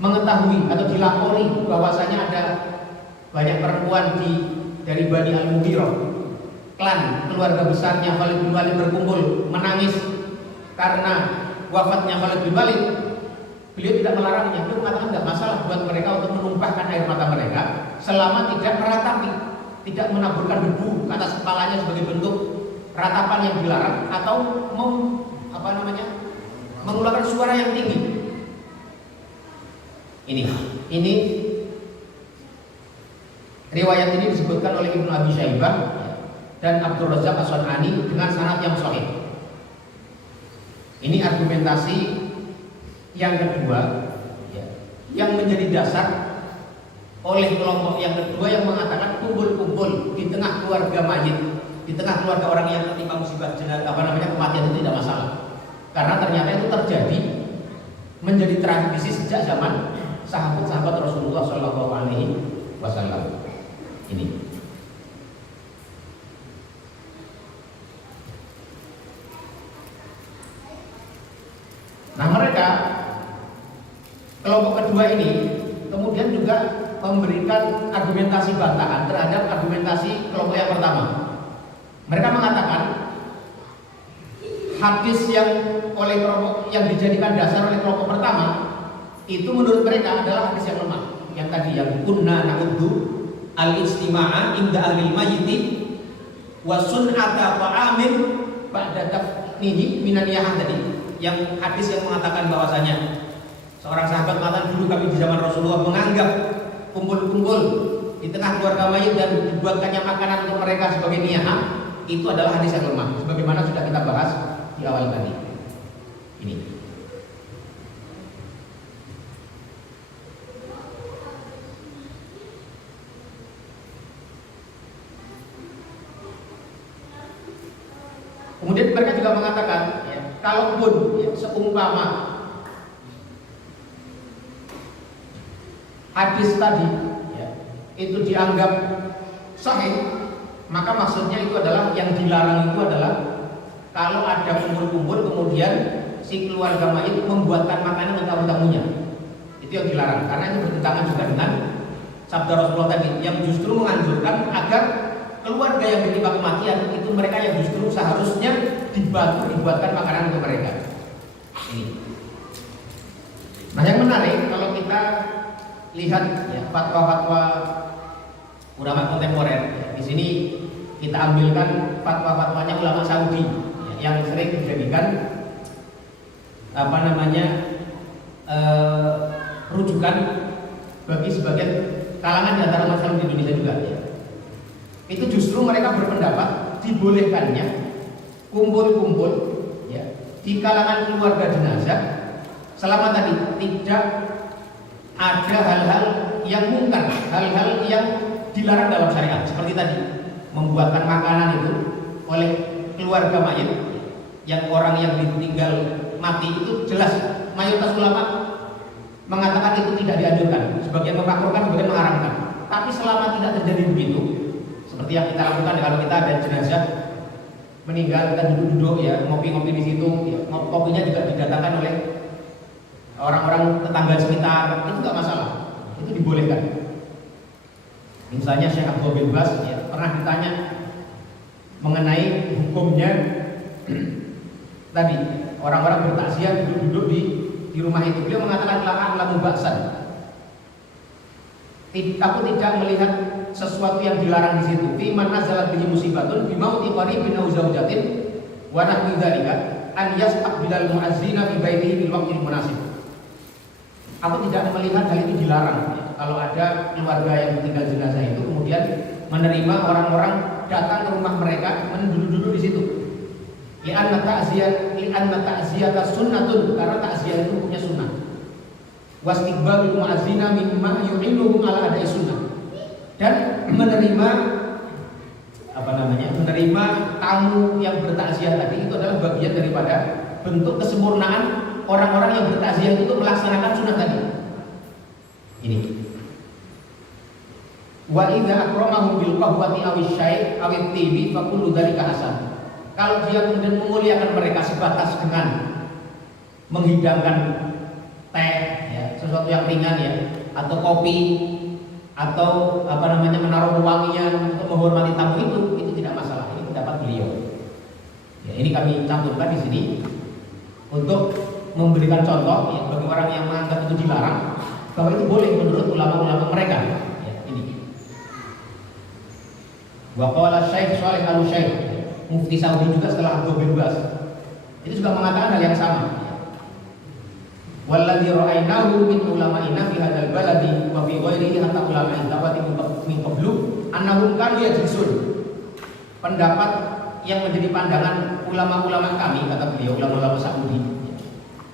mengetahui atau dilapori bahwasanya ada banyak perempuan dari Bani Al-Mughirah, klan keluarga besarnya Khalid bin Walid, berkumpul menangis karena wafatnya Khalid bin Walid. Beliau tidak melarangnya, beliau mengatakan tidak masalah buat mereka untuk menumpahkan air mata mereka selama tidak meratapi, tidak menaburkan debu ke atas kepalanya sebagai bentuk ratapan yang dilarang, atau mengeluarkan suara yang tinggi. Ini riwayat ini disebutkan oleh Ibnu Abi Syaibah dan Abdul Razak As-San'ani dengan sanad yang sahih. Ini argumentasi yang kedua, yang menjadi dasar oleh kelompok yang kedua yang mengatakan kumpul-kumpul di tengah keluarga mayit, di tengah keluarga orang yang tertimpa musibah kematian itu tidak masalah. Karena ternyata itu terjadi menjadi tradisi sejak zaman sahabat-sahabat Rasulullah Shallallahu Alaihi Wasallam. Ini. Nah, mereka kelompok kedua ini kemudian juga memberikan argumentasi bantahan terhadap argumentasi kelompok yang pertama. Mereka mengatakan hadis yang oleh kelompok yang dijadikan dasar oleh kelompok pertama itu menurut mereka adalah hadis yang lemah. Yang tadi yang kunna na'uddu al-istima'a inda ahli mayyiti wa sun'ata fa'amir ba'da dafnihi minan yahan tadi. Yang hadis yang mengatakan bahwasanya seorang sahabat mengatakan dulu kami di zaman Rasulullah menganggap kumpul-kumpul di tengah keluarga mayit dan dibuatkannya makanan untuk mereka sebagai niyahah, itu adalah hadis yang lemah. Sebagaimana sudah kita bahas di awal tadi. Ini. Kemudian mereka juga mengatakan, kalaupun seumpama hadis tadi itu dianggap sahih, maka maksudnya itu adalah yang dilarang itu adalah kalau ada kumpul-kumpul kemudian si keluarga mayit membuatkan makanan untuk tamu-tamunya, itu yang dilarang. Karena itu bertentangan juga dengan sabda Rasulullah tadi yang justru menganjurkan agar keluarga yang ditimpa kematian itu mereka yang justru seharusnya dibantu dibuatkan makanan untuk mereka. Ini. Nah, yang menarik kalau kita lihat fatwa-fatwa ulama kontemporer, di sini kita ambilkan fatwa-fatwanya ulama Saudi yang sering dijadikan rujukan bagi sebagian kalangan di antara masyarakat di Indonesia juga. Itu justru mereka berpendapat dibolehkannya kumpul-kumpul di kalangan keluarga jenazah selama tadi tidak ada hal-hal yang mungkar, hal-hal yang dilarang dalam syariat, seperti tadi membuatkan makanan itu oleh keluarga mayit yang orang yang ditinggal mati, itu jelas mayoritas ulama mengatakan itu tidak dianjurkan, sebagian memakruhkan, sebagian mengharamkan. Tapi selama tidak terjadi begitu, seperti yang kita lakukan kalau kita ada jenazah meninggal, kita duduk-duduk ngopi-ngopi di situ, kopinya juga didatangkan oleh orang-orang tetangga sekitar, itu nggak masalah, itu dibolehkan. Misalnya Syekh Abdul bin Bas pernah ditanya mengenai hukumnya tadi orang-orang bertakziah duduk-duduk di rumah itu. Beliau mengatakan la mubaksan. Aku tidak melihat sesuatu yang dilarang di situ. Fi man nazalat bihi musibatun bi mauti qaribin aw zaujatin wa nahwi dzalika an yastaqbilal muazzina fi baitihi bil waqtil munasib. Aku tidak melihat hal itu dilarang. Kalau ada keluarga yang tinggal jenazah itu kemudian menerima orang-orang datang ke rumah mereka duduk-duduk di situ. Li'anna ta'ziyata sunnatun, karena takziah itu hukumnya sunnah. Wastiqbalul muazzina mimma yu'inuhum ala adai sunnah. Dan menerima menerima tamu yang bertakziah tadi itu adalah bagian daripada bentuk kesempurnaan orang-orang yang bertakziah itu melaksanakan sunnah tadi. Ini. Wa idza akramahum bil qahwati awis syai' awit tibi fa kullu dzalika hasan. Kalau dia kemudian memuliakan mereka sebatas dengan menghidangkan teh, ya, sesuatu yang ringan ya, atau kopi, atau menaruh wangian untuk menghormati tamu itu tidak masalah. Ini pendapat beliau. Ya, ini kami cantumkan di sini untuk memberikan contoh ya, bagi orang yang menganggap itu dilarang bahwa itu boleh menurut ulama-ulama mereka. Ya, ini. Wa qala Syekh Shalih Al-Utsaimin, Mufti Saudi juga setelah Abdul bin Bas, itu juga mengatakan hal yang sama. Walladzi ra'ainahu min ulama'ina fi hadzal baladi wa fi ghairihi hatta ulama'in tawati min qablu annahum kanu yajlisun. Pendapat yang menjadi pandangan ulama-ulama kami, kata beliau, ulama-ulama Saudi,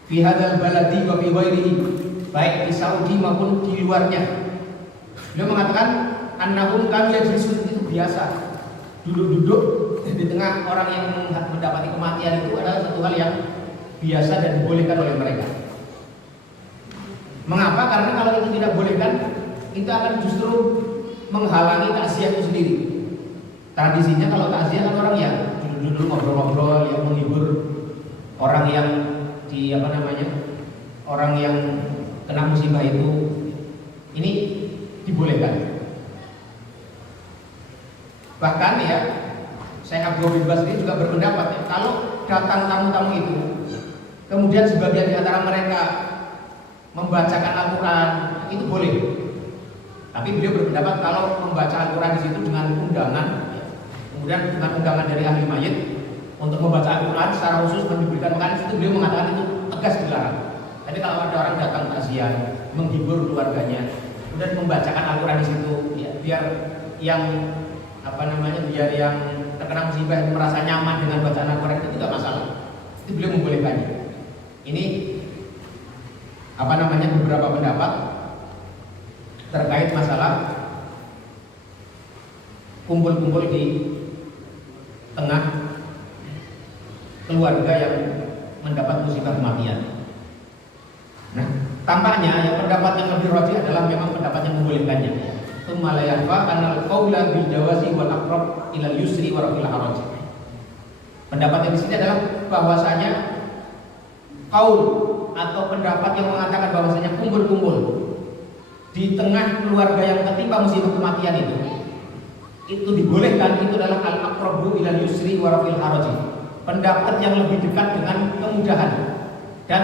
fi hadzal baladi wa fi ghairihi, baik di Saudi maupun di luarnya. Beliau mengatakan annahum kanu yajlisun, itu biasa. Duduk-duduk di tengah orang yang mendapati kematian itu adalah satu hal yang biasa dan dibolehkan oleh mereka. Mengapa? Karena kalau itu tidak bolehkan, itu akan justru menghalangi takziah itu sendiri. Tradisinya kalau takziah kan orang yang duduk-duduk ngobrol-ngobrol, yang menghibur orang yang orang yang kena musibah itu, ini dibolehkan. Bahkan ya, Syekh Abdul bin Bas ini juga berpendapat ya, kalau datang tamu-tamu itu, kemudian sebagian di antara mereka membacakan Al-Quran, itu boleh. Tapi beliau berpendapat kalau membaca Al-Quran di situ dengan undangan, ya, kemudian dengan undangan dari ahli mayit untuk membaca Al-Quran secara khusus diberikan makan, itu beliau mengatakan itu tegas dilarang. Jadi kalau ada orang datang takziah, menghibur keluarganya, kemudian membacakan Al-Quran di situ, ya, biar yang biar yang terkena musibah itu merasa nyaman dengan bacaan Al-Quran, itu tidak masalah. Itu beliau membolehkannya. Ini beberapa pendapat terkait masalah kumpul-kumpul di tengah keluarga yang mendapat musibah kematian. Nah, tampaknya yang pendapat yang lebih rajih adalah memang pendapat yang membolehkannya. Tsumma la yarfa anal qaula bil jawazi wal aqrab ila yusri wa rafil haraj. Pendapat yang di sini adalah bahwasanya qaul atau pendapat yang mengatakan bahwasanya kumpul-kumpul di tengah keluarga yang ketimpa musibah kematian itu dibolehkan, itu adalah al aqrabu ila yusri wa rafil haraj. Pendapat yang lebih dekat dengan kemudahan dan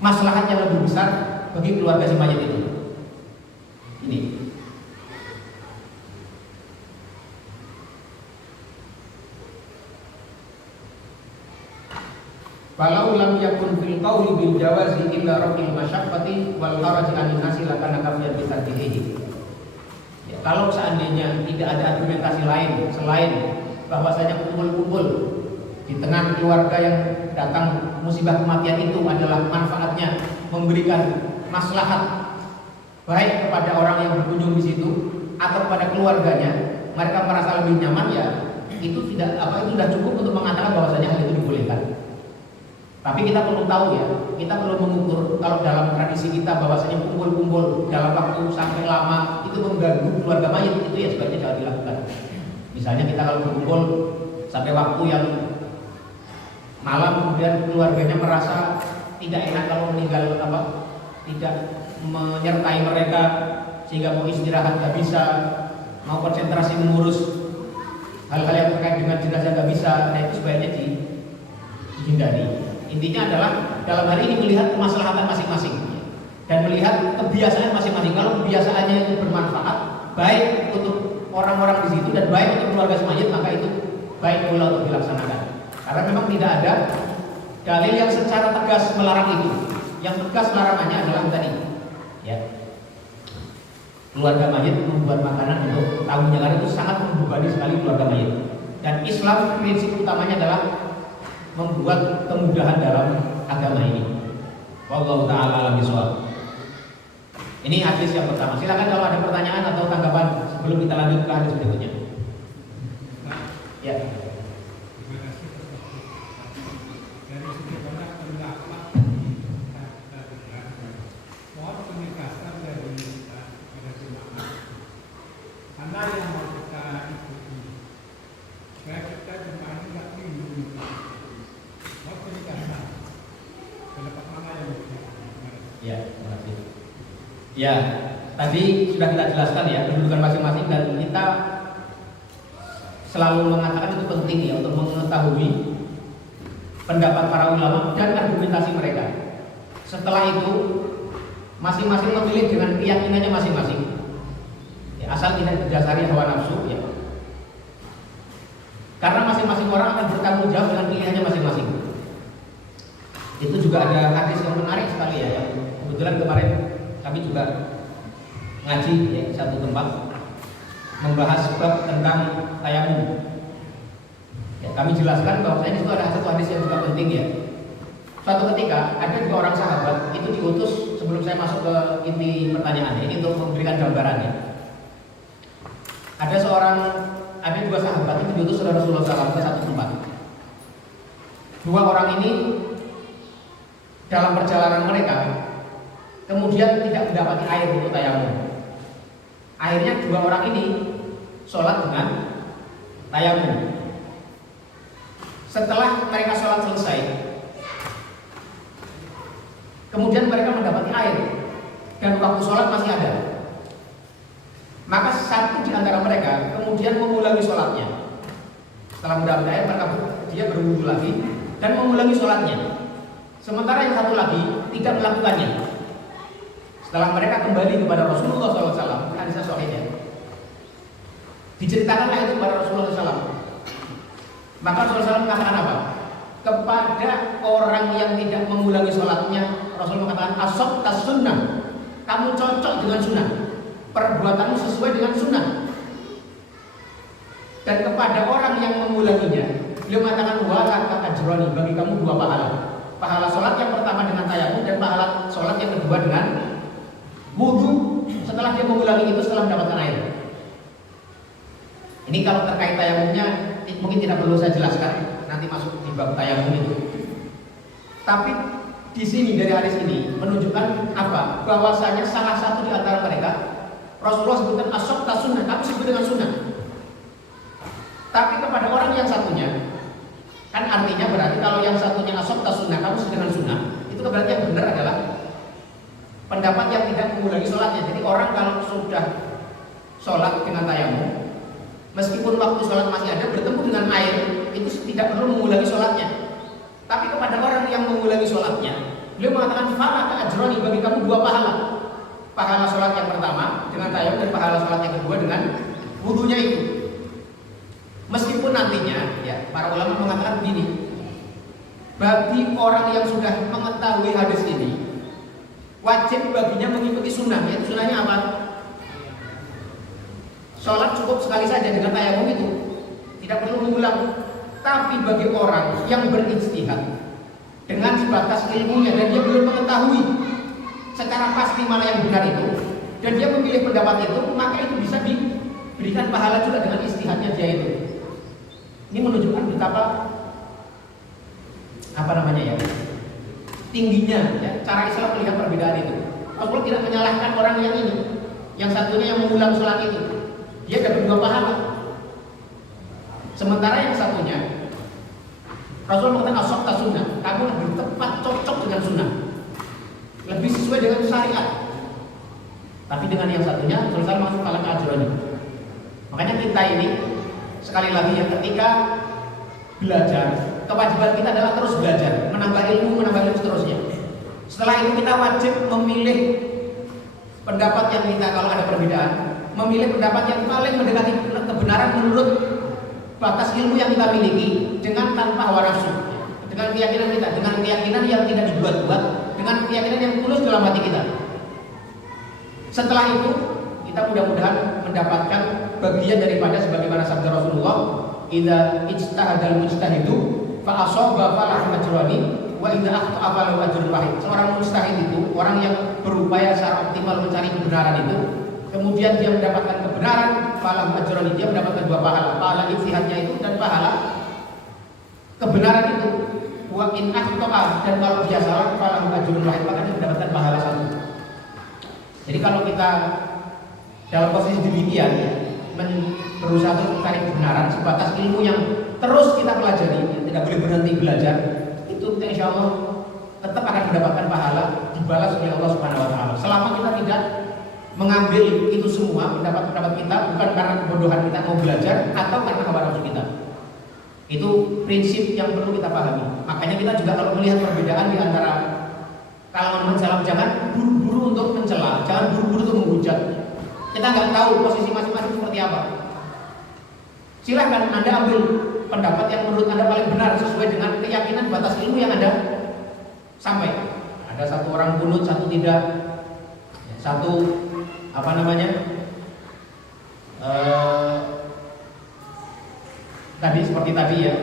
maslahat yang lebih besar bagi keluarga si mayit itu. Ini. Falau lam yakun fil qawli bil jawazi illa rafil masyaqqati wal haraji anin nasi lakana kafiyan bi tarkihi. Ya, kalau seandainya tidak ada argumentasi lain selain bahwasanya kumpul-kumpul di tengah keluarga yang datang musibah kematian itu adalah manfaatnya memberikan maslahat baik kepada orang yang berkunjung di situ atau kepada keluarganya, mereka merasa lebih nyaman, ya itu tidak itu sudah cukup untuk mengatakan bahwasanya hal itu dibolehkan. Tapi kita perlu tahu ya, kita perlu mengukur kalau dalam tradisi kita bahwasanya kumpul-kumpul dalam waktu sampai lama itu mengganggu keluarga mayit, itu ya sebaiknya jangan dilakukan. Misalnya kita kalau berkumpul sampai waktu yang malam kemudian keluarganya merasa tidak enak kalau meninggal tidak menyertai mereka sehingga mau istirahat nggak bisa, mau konsentrasi mengurus hal-hal yang terkait dengan jenazah nggak bisa, nah itu sebaiknya dihindari. Intinya adalah dalam hal ini melihat kemaslahatan masing-masing dan melihat kebiasaan masing-masing. Kalau kebiasaannya itu bermanfaat, baik untuk orang-orang di situ dan baik untuk keluarga semayit, maka itu baik pula untuk dilaksanakan. Karena memang tidak ada dalil yang secara tegas melarang itu. Yang tegas larangannya adalah tadi, ya, keluarga mayit membuat makanan untuk tamunya, karena itu sangat membebani sekali keluarga mayit. Dan Islam prinsip utamanya adalah membuat kemudahan dalam agama ini. Wallahu ta'ala a'lam bishawab. Ini hadis yang pertama. Silakan kalau ada pertanyaan atau tanggapan sebelum kita lanjut ke hadis berikutnya. Ya. Ya, tadi sudah kita jelaskan ya kedudukan masing-masing dan kita selalu mengatakan itu penting ya untuk mengetahui pendapat para ulama dan argumentasi mereka. Setelah itu masing-masing memilih dengan keyakinannya masing-masing. Ya, asal tidak berdasari hawa nafsu ya. Karena masing-masing orang akan bertanggung jawab dengan pilihannya masing-masing. Itu juga ada hadis yang menarik sekali ya. Kebetulan kemarin kami juga ngaji ya, di satu tempat membahas bab tentang tayamum. Ya, kami jelaskan bahwa di situ ada satu hadis yang juga penting ya. Suatu ketika ada dua orang sahabat itu diutus, sebelum saya masuk ke inti pertanyaannya ini untuk memberikan gambarannya. Ada dua sahabat itu diutus oleh Rasulullah SAW ke satu tempat. Dua orang ini dalam perjalanan mereka kemudian tidak mendapati air untuk tayamum. Akhirnya dua orang ini sholat dengan tayamum. Setelah mereka sholat selesai, kemudian mereka mendapati air dan waktu sholat masih ada. Maka satu di antara mereka kemudian mengulangi sholatnya. Setelah mendapati air, maka dia berwudu lagi dan mengulangi sholatnya. Sementara yang satu lagi tidak melakukannya. Setelah mereka kembali kepada Rasulullah SAW, hadisnya sahihnya, diceritakanlah itu kepada Rasulullah SAW. Maka Rasulullah SAW mengatakan apa? Kepada orang yang tidak mengulangi sholatnya, Rasul mengatakan asabta sunnah, kamu cocok dengan sunnah, perbuatanmu sesuai dengan sunnah. Dan kepada orang yang mengulanginya, beliau mengatakan wala ajroni, bagi kamu dua pahala. Pahala sholat yang pertama dengan tayamum dan pahala sholat yang kedua dengan wudu setelah dia mengulangi itu setelah mendapatkan air. Ini kalau terkait tayamumnya mungkin tidak perlu saya jelaskan, nanti masuk di bab tayamum itu. Tapi di sini dari hadis ini menunjukkan apa? Bahwasanya salah satu di antara mereka Rasulullah sebutkan asabta sunnah, kamu sebut dengan sunnah. Tapi kepada orang yang satunya, kan artinya berarti kalau yang satunya asabta sunnah, kamu sebut dengan sunnah, itu berarti yang benar adalah pendapat yang tidak mengulangi sholatnya. Jadi orang kalau sudah sholat dengan tayamum, meskipun waktu sholat masih ada, bertemu dengan air, itu tidak perlu mengulangi sholatnya. Tapi kepada orang yang mengulangi sholatnya, beliau mengatakan fala ajroni, bagi kamu dua pahala. Pahala sholat yang pertama dengan tayamum dan pahala sholat yang kedua dengan wudunya itu. Meskipun nantinya, ya para ulama mengatakan begini, bagi orang yang sudah mengetahui hadis ini, wajib baginya mengikuti sunnah. Yaitu sunnahnya apa? Sholat cukup sekali saja dengan tayamum itu, tidak perlu mengulang. Tapi bagi orang yang berijtihad dengan sebatas ilmunya dan dia belum mengetahui secara pasti mana yang benar itu, dan dia memilih pendapat itu, maka itu bisa diberikan pahala juga dengan istihadnya dia itu. Ini menunjukkan betapa tingginya ya, cara Islam melihat perbedaan itu. Rasulullah tidak menyalahkan orang yang ini, yang satunya yang mengulang sholat itu, dia dapat dua pahala. Sementara yang satunya Rasul mengatakan asabta sunnah, kamu lebih tepat cocok dengan sunnah, lebih sesuai dengan syariat. Tapi dengan yang satunya Rasulullah masuk kalangan ajroni. Makanya kita ini sekali lagi ya, ketika belajar, kewajiban kita adalah terus belajar, menambah ilmu seterusnya. Setelah itu kita wajib memilih pendapat yang kita, kalau ada perbedaan, memilih pendapat yang paling mendekati kebenaran menurut batas ilmu yang kita miliki, dengan tanpa hawa nafsu, dengan keyakinan kita, dengan keyakinan yang tidak dibuat-buat, dengan keyakinan yang tulus dalam hati kita. Setelah itu kita mudah-mudahan mendapatkan bagian daripada sebagaimana sabda Rasulullah, idza ijtahadal mujtahidu fa asaba falahu ajrani wa idza akhta'a falahu ajrun wahid. Seorang mujtahid itu orang yang berupaya secara optimal mencari kebenaran itu, kemudian dia mendapatkan kebenaran, falahu ajrani, dia mendapatkan 2 pahala, pahala ijtihadnya itu dan pahala kebenaran itu. Wa in akhta'a, dan kalau dia salah, falahu ajrun wahid, maka dia mendapatkan pahala 1. Jadi kalau kita dalam posisi demikian ya, berusaha terus mencari kebenaran sebatas ilmu yang terus kita pelajari, tidak boleh berhenti belajar, itu kita insya Allah tetap akan mendapatkan pahala dibalas oleh Allah Subhanahu Wa Taala. Selama kita tidak mengambil itu semua pendapat kita bukan karena kebodohan kita mau belajar atau karena hawa nafsu kita. Itu prinsip yang perlu kita pahami. Makanya kita juga kalau melihat perbedaan di antara kalangan salaf, jangan buru-buru untuk mencela, jangan buru-buru untuk menghujat. Kita nggak tahu posisi masing-masing seperti apa. Silahkan Anda ambil pendapat yang menurut Anda paling benar sesuai dengan keyakinan batas ilmu yang Anda sampai. Ada satu orang kunut, satu tidak, satu apa namanya? Tadi seperti tadi ya,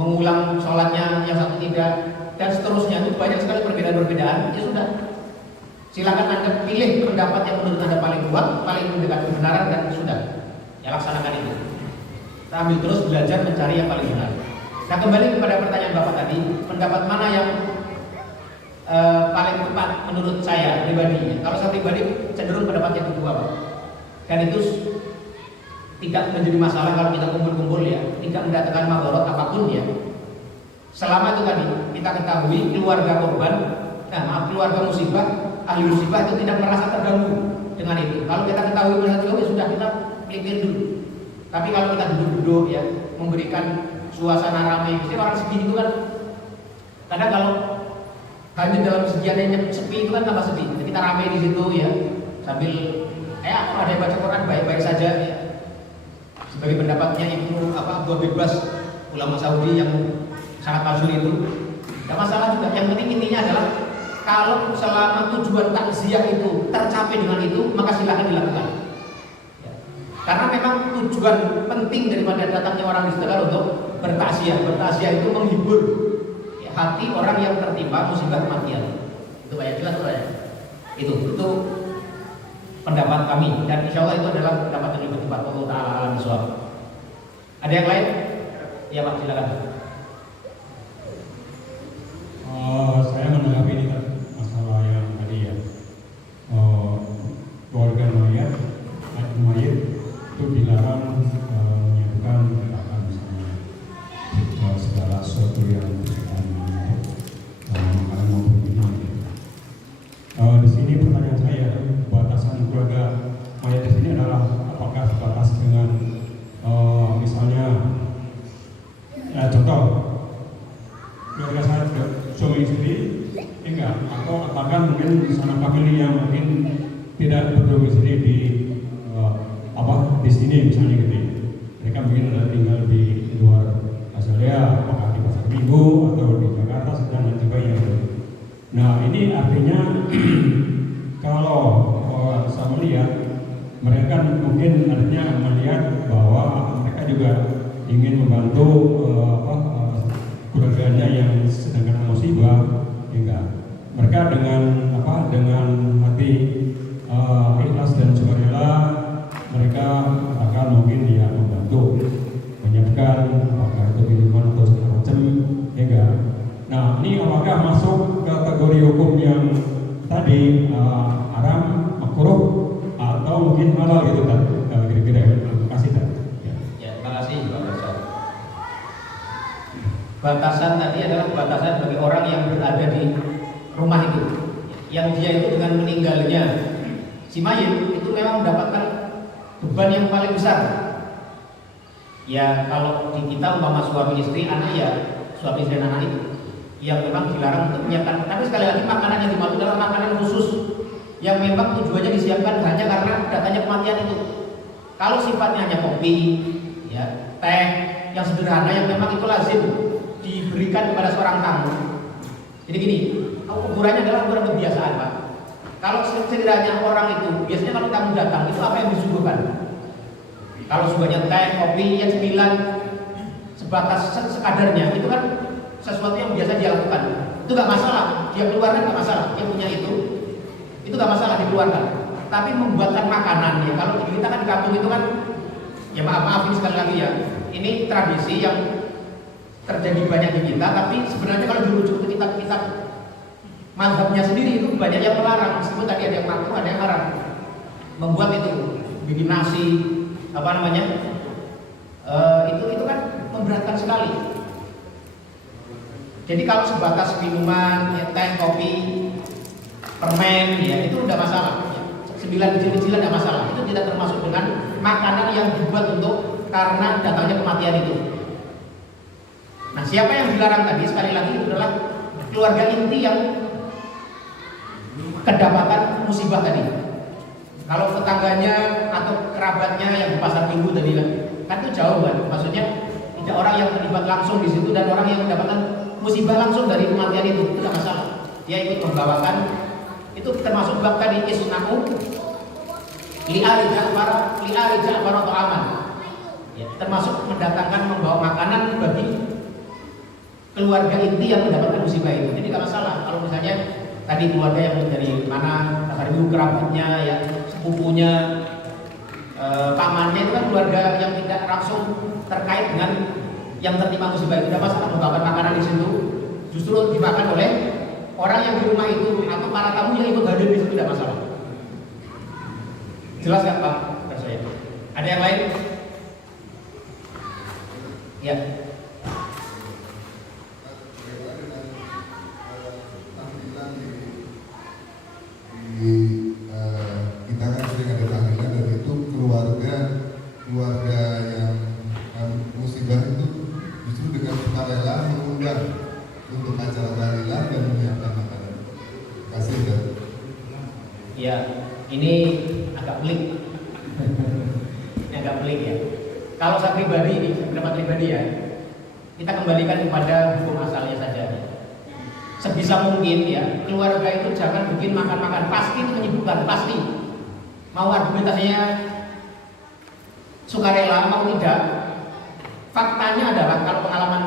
mengulang sholatnya, yang satu tidak, dan seterusnya. Itu banyak sekali perbedaan-perbedaan. Ya sudah, silakan Anda pilih pendapat yang menurut Anda paling kuat, paling mendekat kebenaran, dan sudah, ya laksanakan itu. Kita ambil terus belajar mencari yang paling benar. Nah, kembali kepada pertanyaan Bapak tadi, pendapat mana yang paling tepat menurut saya pribadi? Kalau saya pribadi cenderung pendapat yang kedua, Pak. Dan itu tidak menjadi masalah kalau kita kumpul-kumpul ya, tidak mendatangkan madharat apapun ya. Selama itu tadi kita ketahui keluarga korban, keluarga musibah, ahli musibah itu tidak merasa terganggu dengan itu. Kalau kita ketahui merasa terganggu, sudah kita pikir dulu. Tapi kalau kita duduk-duduk ya, memberikan suasana ramai, jadi orang sedih itu kan kadang kalau hanya dalam sejiannya sepi itu kan tambah sedih. Jadi kita ramai di situ ya, sambil aku ada yang baca Quran baik-baik saja ya. Sebagai pendapatnya Ibnu Abdul Bebas, ulama Saudi yang sangat masyhur itu, tidak masalah juga. Yang penting intinya adalah kalau selama tujuan takziah itu tercapai dengan itu, maka silakan dilakukan. Ya. Karena memang tujuan penting daripada datangnya orang di situ adalah untuk bertakziah. Bertakziah itu menghibur ya, hati orang yang tertimpa musibah kematian. Itu banyak jelas ya. Itu pendapat kami, dan insya Allah itu adalah pendapat yang lebih tepat. Allah Ta'ala alam bisawab. Ada yang lain? Ya Pak, silakan. Saya menanggapi ini masalah yang tadi ya, keluarga mayat itu dilarang menyiapkan gerakan misalnya segala sesuatu yang berkaitan dengan makanan maupun minum. Di sini pertanyaan saya, batasan keluarga mayat di sini adalah apakah sebatas dengan misalnya contoh keluarga saya suami istri enggak, atau apakah mungkin sana famili yang mungkin tidak berdomisili di di sini misalnya gitu, mereka mungkin ada tinggal di luar Australia, apakah di pasar minggu atau di Jakarta sedang dan sebagainya gitu. Nah ini artinya kalau saya melihat mereka mungkin artinya melihat bahwa mereka juga ingin membantu keluarganya yang sedang kena musibah, enggak. Mereka dengan hati ikhlas dan sukarela, mereka akan mungkin ya membantu menyiapkan apakah itu minuman atau segala macam, enggak. Nah ini apakah masuk kategori hukum yang tadi haram, makruh, atau mungkin halal gitu kan? Kira-kira. Terima kasih kan. Ya, terima kasih Pak Profesor. Batasan tadi adalah batasan bagi orang yang berada di rumah itu, yang dia itu dengan meninggalnya si mayit itu memang mendapatkan beban yang paling besar. Ya kalau di kita umpama suami istri anak ya suami istri dan anak itu yang memang dilarang untuk menyiapkan. Tapi sekali lagi makanan yang dimaksud adalah makanan khusus yang memang tujuannya disiapkan hanya karena datanya kematian itu. Kalau sifatnya hanya kopi, ya, teh yang sederhana yang memang itu lazim diberikan kepada seorang tamu. Jadi gini, ukurannya adalah ukuran kebiasaan, Pak. Kalau sekiranya orang itu biasanya kalau tamu datang itu apa yang disuguhkan? Kalau suguhannya teh, kopi, ya cemilan sebatas sekadarnya itu kan sesuatu yang biasa dia lakukan. Itu gak masalah, dia keluarkan gak masalah, dia punya itu gak masalah dikeluarkan. Tapi membuatkan makanan ya, kalau kita kan di kampung itu kan, ya maafin sekali lagi ya, ini tradisi yang terjadi banyak di kita, tapi sebenarnya kalau dirujuk ke kitab-kitab mazhabnya sendiri itu banyak yang melarang, meskipun tadi ada yang makruh, ada yang haram. Membuat itu, bikin nasi, apa namanya, itu kan memberatkan sekali. Jadi kalau sebatas minuman, ya, teh, kopi, permen, ya itu udah masalah. Sembilan kecil-kecilan tidak masalah. Itu tidak termasuk dengan makanan yang dibuat untuk karena datangnya kematian itu. Nah, siapa yang dilarang tadi sekali lagi itu adalah keluarga inti yang kedapatan musibah tadi. Kalau tetangganya atau kerabatnya yang di pasar minggu tadi kan itu jauh kan. Maksudnya tidak orang yang terlibat langsung di situ dan orang yang mendapatkan musibah langsung dari kematian itu tidak masalah. Dia ikut membawakan. Itu termasuk bab tadi isna'u li'ali Ja'far atau aman ya, termasuk mendatangkan membawa makanan bagi keluarga inti yang mendapatkan musibah itu. Jadi tidak masalah kalau misalnya tadi keluarga yang dari mana pasar ibu kerabatnya ya sepupunya pamannya itu kan keluarga yang tidak langsung terkait dengan yang tertimpa musibah itu. Tidak masalah membawa makanan di situ justru dimakan oleh orang yang di rumah itu atau para tamu yang ikut hadir di situ tidak masalah. Jelas kan Pak? Saya. Ada yang lain? Ya. Kita kan sering ada tahlilan dan itu keluarga yang musibah itu justru dengan sukarela mengundang untuk acara tahlilan dan menyiapkan makanan. Kasih ya. Ya, ini agak pelik. Ini agak pelik ya. Kalau saya pribadi ini, pendapat pribadi ya, kita kembalikan kepada hukum asalnya saja. Sebisa mungkin ya, keluarga itu jangan bikin makan-makan. Pasti itu menyibukkan, pasti. Mau argumentasinya sukarela mau tidak, faktanya adalah kalau pengalaman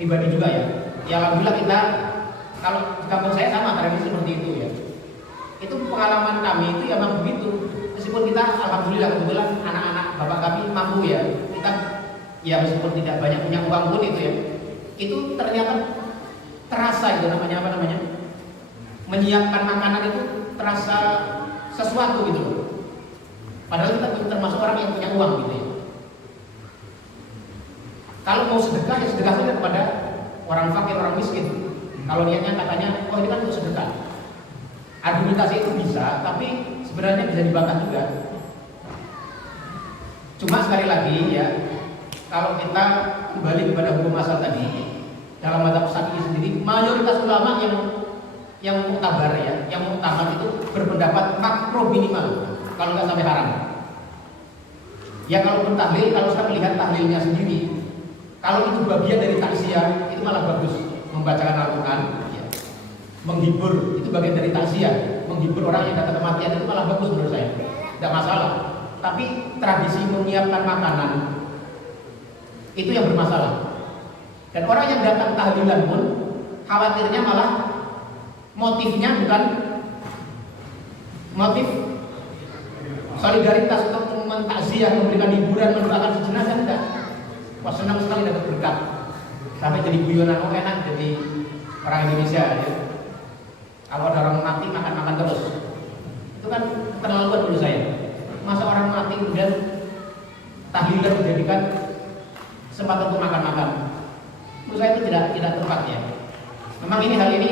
pribadi juga ya. Ya alhamdulillah kita kalau di kampung saya sama tradisi seperti itu ya. Itu pengalaman kami itu ya memang begitu. Meskipun kita alhamdulillah kebetulan anak-anak bapak kami mampu ya. Kita ya meskipun tidak banyak punya uang pun itu ya. Itu ternyata terasa itu namanya apa namanya? Menyiapkan makanan itu terasa sesuatu gitu loh. Padahal kita termasuk orang yang punya uang gitu ya. Kalau mau sedekah ya sedekah saja kepada orang fakir, orang miskin. Kalau niatnya katanya, oh ini kan untuk sedekah. Argumentasi itu bisa, tapi sebenarnya bisa dibantah juga. Cuma sekali lagi ya, kalau kita kembali kepada hukum asal tadi, dalam mazhab Syafi'i sendiri, mayoritas ulama yang muktabar ya, yang muktamad itu berpendapat makruh minimal, kalau nggak sampai haram. Ya kalau tahlil, kalau saya melihat tahlilnya sendiri, kalau itu bagian dari takziah, itu malah bagus. Membacakan Al-Quran ya. Menghibur, itu bagian dari takziah. Menghibur orang yang datang kematian itu malah bagus menurut saya. Tidak masalah. Tapi tradisi menyiapkan makanan itu yang bermasalah. Dan orang yang datang tahlilan pun khawatirnya malah motifnya bukan motif solidaritas untuk mentakziah, memberikan hiburan, mendoakan jenazah, tidak. Wah senang sekali dapat berkat. Sampai jadi guyonan, oh enak jadi orang Indonesia ya. Kalau ada orang mati makan-makan terus. Itu kan keterlaluan menurut saya. Masa orang mati kemudian tahlilan dijadikan sempat untuk makan-makan. Menurut saya itu tidak tepat ya. Memang ini hal ini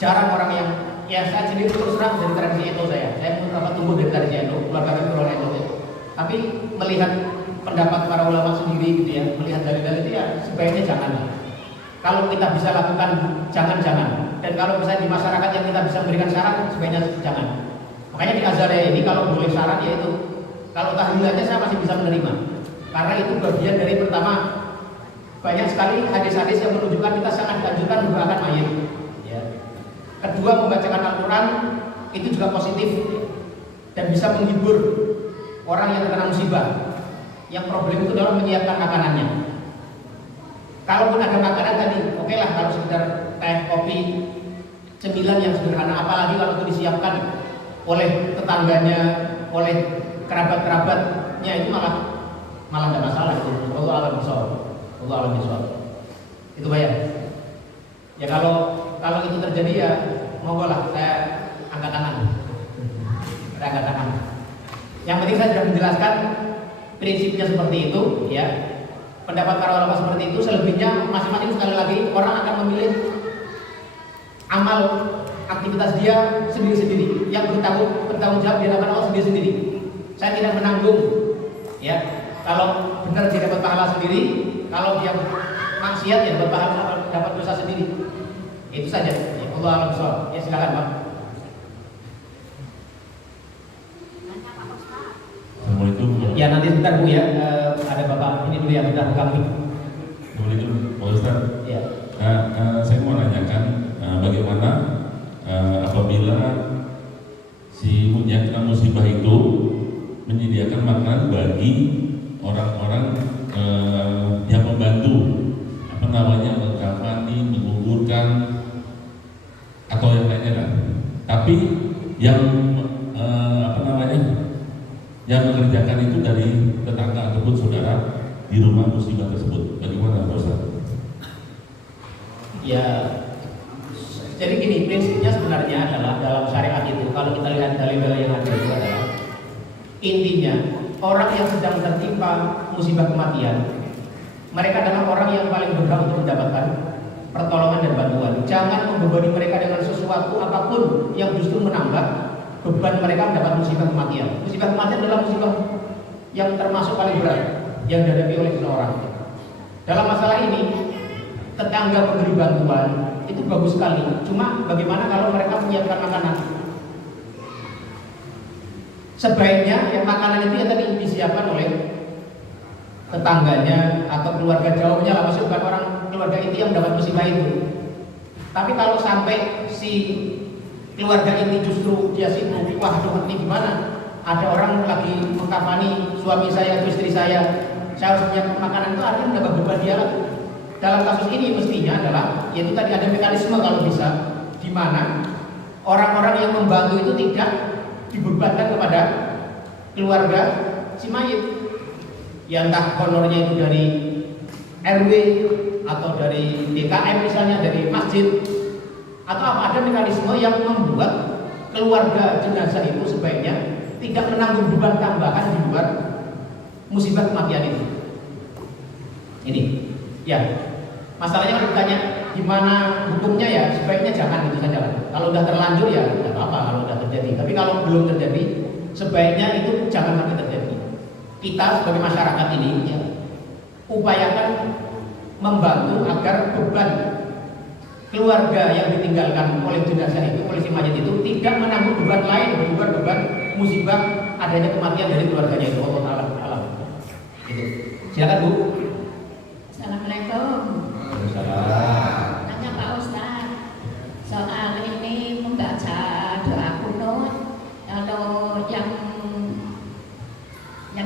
jarang orang yang ya saya sendiri terus terang dari tradisi itu saya tumbuh dari tradisi itu, keluarga kami keluarga itu. Tapi melihat pendapat para ulama sendiri gitu ya, melihat dalil-dalil itu ya sebaiknya jangan. Kalau kita bisa lakukan jangan. Dan kalau misalnya di masyarakat yang kita bisa memberikan syarat, sebaiknya jangan. Makanya di Azhariyah ini kalau boleh syarat yaitu kalau tahlilannya saya masih bisa menerima. Karena itu bagian dari pertama, banyak sekali hadis-hadis yang menunjukkan kita sangat dianjurkan mendoakan mayit. Ya. Kedua, membacakan Al-Quran itu juga positif dan bisa menghibur orang yang terkena musibah. Yang problem itu adalah menyiapkan makanannya. Kalaupun ada makanan tadi, oke lah kalau sekedar teh, kopi, cemilan yang sederhana. Apalagi kalau itu disiapkan oleh tetangganya, oleh kerabat-kerabatnya, itu malah tidak masalah itu. Allah alam bisawab. Allah alam bisawab. Itu bayar. Ya kalau itu terjadi ya monggo lah saya angkat tangan. Saya angkat tangan. Yang penting saya sudah menjelaskan prinsipnya seperti itu, ya. Pendapat para ulama seperti itu. Selebihnya masing-masing sekali lagi orang akan memilih amal aktivitas dia sendiri-sendiri. Yang bertanggung jawab di hadapan Allah sendiri-sendiri. Saya tidak menanggung, ya. Kalau benar dia dapat pahala sendiri, kalau dia maksiat ya dapat pahala, dapat dosa sendiri. Itu saja. Ya, Allah alam bisawab. Ya silakan Pak. Assalamualaikum. Ya nanti sebentar Bu ya, ada Bapak ini dulu ya, bentar kami. Assalamualaikum Pak Ustaz. Ya. Saya mau nanyakan bagaimana apabila si yang kena musibah itu menyediakan makanan bagi orang-orang yang membantu mengkafani, menguburkan atau yang lainnya kan. Tapi yang yang mengerjakan itu dari tetangga ataupun saudara di rumah musibah tersebut. Bagaimana Pak Ustaz? Ya, jadi gini, prinsipnya sebenarnya adalah dalam syariat itu kalau kita lihat dalil-dalil yang ada itu adalah intinya orang yang sedang tertimpa musibah kematian, mereka adalah orang yang paling berhak untuk mendapatkan pertolongan dan bantuan. Jangan membebani mereka dengan sesuatu apapun yang justru menambah beban mereka mendapat musibah kematian. Musibah kematian adalah musibah yang termasuk paling berat yang dihadapi oleh seseorang. Dalam masalah ini, tetangga memberi bantuan itu bagus sekali. Cuma bagaimana kalau mereka menyiapkan makanan? Sebaiknya yang makanan itu yang tadi disiapkan oleh tetangganya atau keluarga jauhnya lah, maksudnya bukan orang keluarga inti yang mendapat musibah itu. Tapi kalau sampai si keluarga inti justru dia sibuk, wah ini gimana? Ada orang lagi mengkafani suami saya atau istri saya harus menyiapkan makanan, itu artinya menambah beban dia lagi. Dalam kasus ini mestinya adalah, yaitu tadi ada mekanisme kalau bisa, di mana orang-orang yang membantu itu tidak dibebankan kepada keluarga si mayit. Ya entah honornya itu dari RW atau dari DKM misalnya, dari masjid, atau apa, ada mekanisme yang membuat keluarga jenazah itu sebaiknya tidak menanggung beban tambahan di luar musibah kematian itu. Ini, ya. Masalahnya kalau ditanya gimana hukumnya, ya sebaiknya jangan gitu saja. Kalau udah terlanjur ya tidak apa-apa kalau udah terjadi. Tapi kalau belum terjadi, sebaiknya itu jangan sampai terjadi. Kita sebagai masyarakat ini ya, upayakan membantu agar beban keluarga yang ditinggalkan oleh jenazah itu, oleh si mayat itu tidak menanggung beban lain, beban musibah adanya kematian dari keluarganya itu. Allah Ta'ala. Gitu. Silakan Bu. Assalamualaikum. Nanya Pak Ustaz, soal ini membaca doa kunut, kalau yang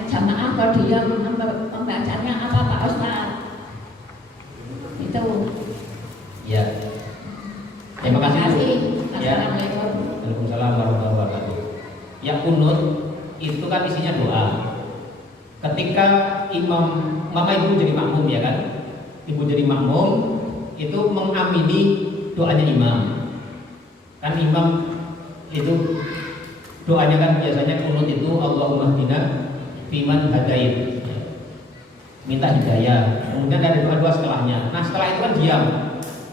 jamaah kalau dia membacanya apa Pak Ustaz? Itu. Ya. Terima kasih. Assalamualaikum. Waalaikumsalam warahmatullahi wabarakatuh. Yang kunut itu kan isinya doa. Ketika mama ibu jadi makmum ya kan, ibu jadi makmum itu mengamini doanya imam. Kan imam itu doanya kan biasanya kunut itu Allahumma hdina fiman hadait, minta hidayah. Kemudian ada doa-doa setelahnya. Nah setelah itu kan diam.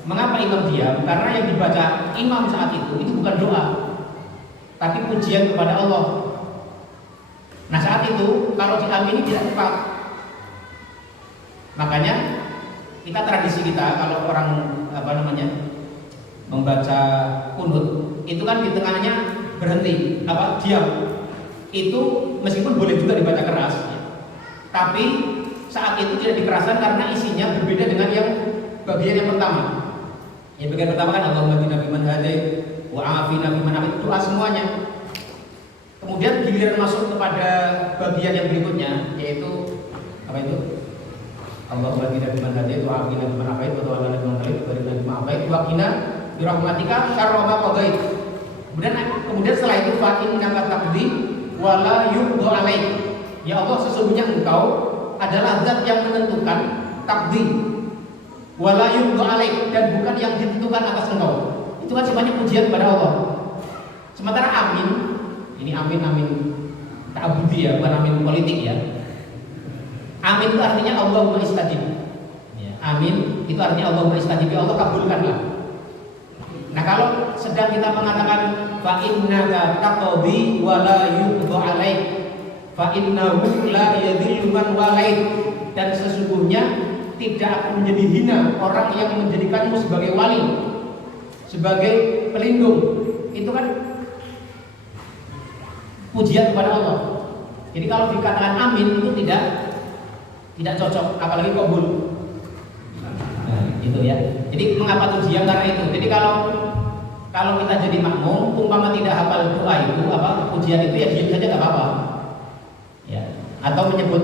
Mengapa imam diam? Karena yang dibaca imam saat itu bukan doa, tapi pujian kepada Allah. Nah saat itu kalau diamini tidak tepat, Makanya kita tradisi kita kalau orang membaca kunut itu kan di tengahnya berhenti diam. Itu meskipun boleh juga dibaca keras, tapi saat itu tidak dikeraskan karena isinya berbeda dengan yang bagian yang pertama. Yang bagian pertama kan Allahumma hdina fiman hadait wa afina fiman afait, doa semuanya. Kemudian giliran masuk kepada bagian yang berikutnya, yaitu apa itu? Allahumma hdina fiman hadait wa afina fiman afait wa tawallana fiman tawallait wa barik lana fima afait wa qina bi rahmatika syarra ma qadait. Kemudian setelah itu fa innaka taqdi wa la yuqda alaik. Ya Allah, sesungguhnya Engkau adalah zat yang menentukan, takdi wala yuqda alaik, dan bukan yang ditentukan atas Engkau. Itu kan semuanya pujian kepada Allah. Sementara amin, ini amin ta'abudi ya, bukan amin politik ya. Amin itu artinya Allahumma istajib ya, amin itu artinya Allahumma istajib, ya Allah kabulkanlah. Nah kalau sedang kita mengatakan fa innaka taqdi wa la yuqda alaik, fa innahu la yadhillu man walait, dan sesungguhnya tidak akan menjadi hina orang yang menjadikanmu sebagai wali, sebagai pelindung. Itu kan pujian kepada Allah. Jadi kalau dikatakan amin itu tidak cocok, apalagi qabul. Nah, itu ya. Jadi mengapa pujian? Karena itu. Jadi kalau kita jadi makmum, umpama tidak hafal doa itu pujian itu ya diam saja nggak apa-apa. Ya, atau menyebut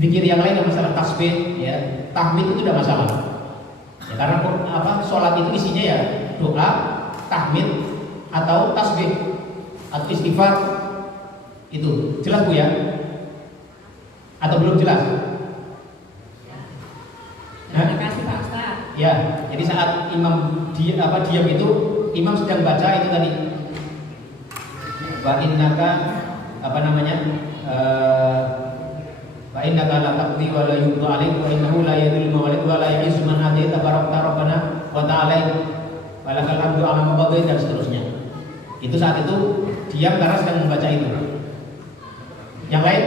zikir yang lain, masalah tasbih, ya, tahmid itu tidak masalah. Ya, karena sholat itu isinya ya doa, tahmid atau tasbih atau istighfar. Itu jelas Bu ya? Atau belum jelas? Terima kasih Pak Ustaz. Ya, jadi saat imam diam itu, imam sedang baca itu tadi. Wa innaka fa innaka la taqdi wa la yuqda alaik wa innahu la yadhillu man walait wa la yu'izzu man hadait tabarakta rabbana wa ta'ala wa lakal hamdu ala ma qadait, dan seterusnya. Itu saat itu diam karena sedang membaca itu. Yang lain?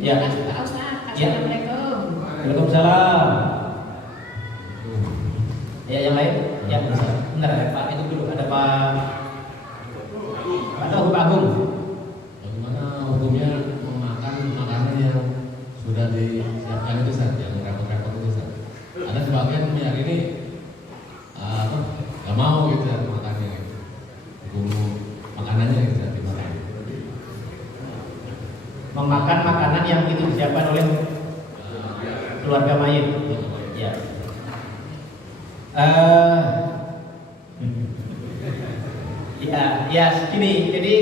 Ya. Terima kasih Pak Ustaz. Assalamualaikum. Waalaikumsalam. Ya, yang lain? Ya, bentar ya, Pak, itu dulu ada Pak atau Pak Agung. Bagaimana hukumnya memakan makanan yang sudah disiapkan itu saja, yang repot-repot itu saja? Ada sebagian meyakini nggak mau gitu ya makannya, hukum makanannya gitu ya dimakan. Memakan makanan yang itu disiapkan oleh keluarga mayit. Ya. Ya segini. Jadi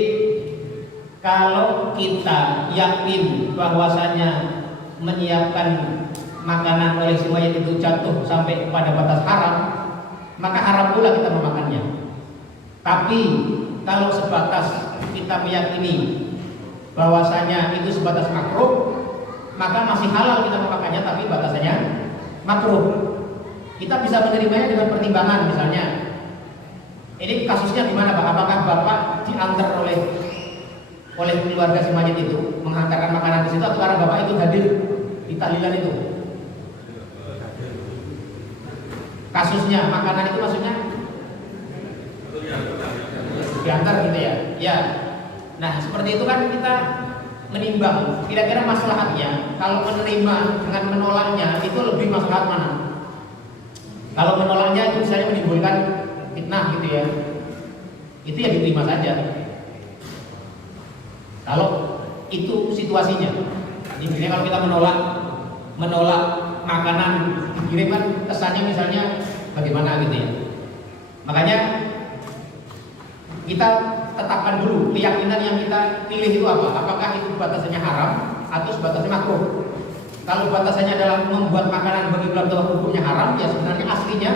kalau kita yakin bahwasanya menyiapkan makanan oleh si mayit itu jatuh sampai kepada batas haram, maka haram pula kita memakannya. Tapi kalau sebatas kita meyakini bahwasanya itu sebatas makruh, maka masih halal kita memakannya, tapi batasannya makruh. Kita bisa menerimanya dengan pertimbangan, misalnya ini kasusnya gimana Pak? Apakah Bapak diantar oleh keluarga si mayit itu menghantarkan makanan di situ, atau karena Bapak itu hadir di tahlilan itu? Kasusnya makanan itu maksudnya diantar gitu ya? Ya. Nah seperti itu kan kita menimbang kira-kira maslahatnya. Kalau menerima dengan menolaknya itu lebih maslahat mana? Kalau menolaknya itu misalnya menimbulkan fitnah gitu ya, itu ya diterima saja. Kalau itu situasinya, jadi kalau kita menolak makanan dikirim kan kesannya misalnya bagaimana gitu ya. Makanya kita tetapkan dulu keyakinan yang kita pilih itu apa. Apakah itu batasannya haram atau sebatasnya makruh? Kalau batasannya adalah membuat makanan bagi belum tahu hukumnya haram, ya sebenarnya aslinya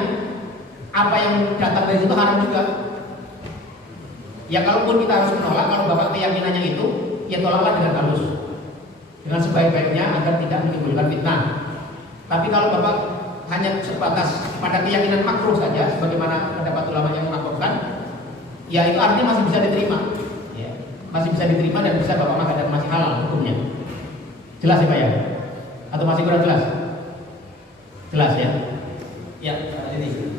apa yang datang dari situ haram juga. Ya kalaupun kita harus menolak, kalau Bapak keyakinannya itu, ya tolaklah dengan halus, dengan sebaik-baiknya agar tidak menimbulkan fitnah. Tapi kalau Bapak hanya sebatas pada keyakinan makruh saja, sebagaimana pendapat ulama yang melakukan, ya itu artinya masih bisa diterima, ya, masih bisa diterima dan bisa Bapak makan dan masih halal hukumnya. Jelas ya Pak ya? Atau Atau masih kurang jelas? Jelas ya? Ya, ini.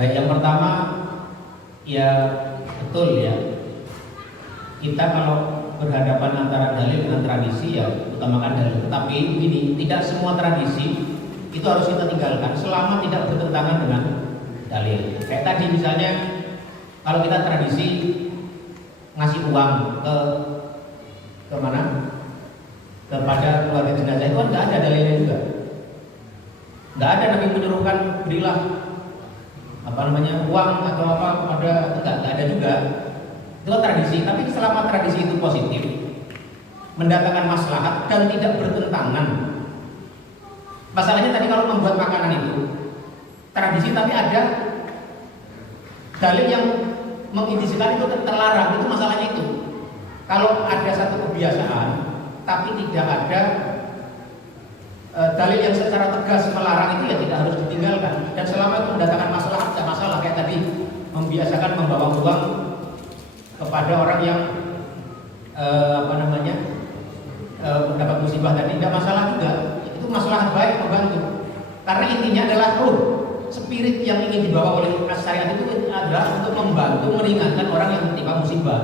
Baik, yang pertama ya betul ya. Kita kalau berhadapan antara dalil dengan tradisi ya utamakan dalil. Tapi ini tidak semua tradisi itu harus kita tinggalkan selama tidak bertentangan dengan dalil. Kayak tadi misalnya kalau kita tradisi ngasih uang ke mana? Kepada keluarga jenazah itu kan nggak ada dalilnya juga. Nggak ada Nabi menyuruhkan berilah uang atau apa pada enggak ada juga. Itu tradisi, tapi selama tradisi itu positif, mendatangkan maslahat dan tidak bertentangan. Masalahnya tadi kalau membuat makanan itu tradisi tapi ada dalil yang mengindisikan itu terlarang, itu masalahnya itu. Kalau ada satu kebiasaan tapi tidak ada dalil yang secara tegas melarang itu ya tidak harus ditinggalkan. Dan selama itu mendatangkan masalah, tidak masalah. Kayak tadi membiasakan membawa uang kepada orang yang mendapat musibah tadi tidak masalah juga. Itu masalah baik, membantu. Karena intinya adalah spirit yang ingin dibawa oleh syariat itu adalah untuk membantu meringankan orang yang menimpa musibah.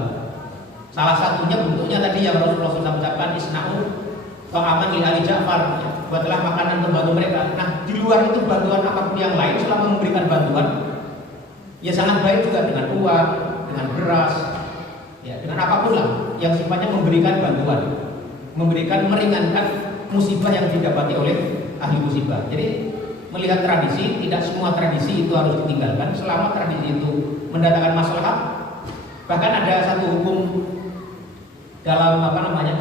Salah satunya bentuknya tadi yang Rasulullah SAW ucapkan isna'u ta'aman li ali Ja'far, buatlah makanan untuk bantu mereka. Nah, di luar itu bantuan apapun yang lain selama memberikan bantuan ya sangat baik juga, dengan uang, dengan beras, ya dengan apapun lah yang sifatnya memberikan bantuan, meringankan musibah yang didapati oleh ahli musibah. Jadi melihat tradisi, tidak semua tradisi itu harus ditinggalkan selama tradisi itu mendatangkan maslahat. Bahkan ada satu hukum dalam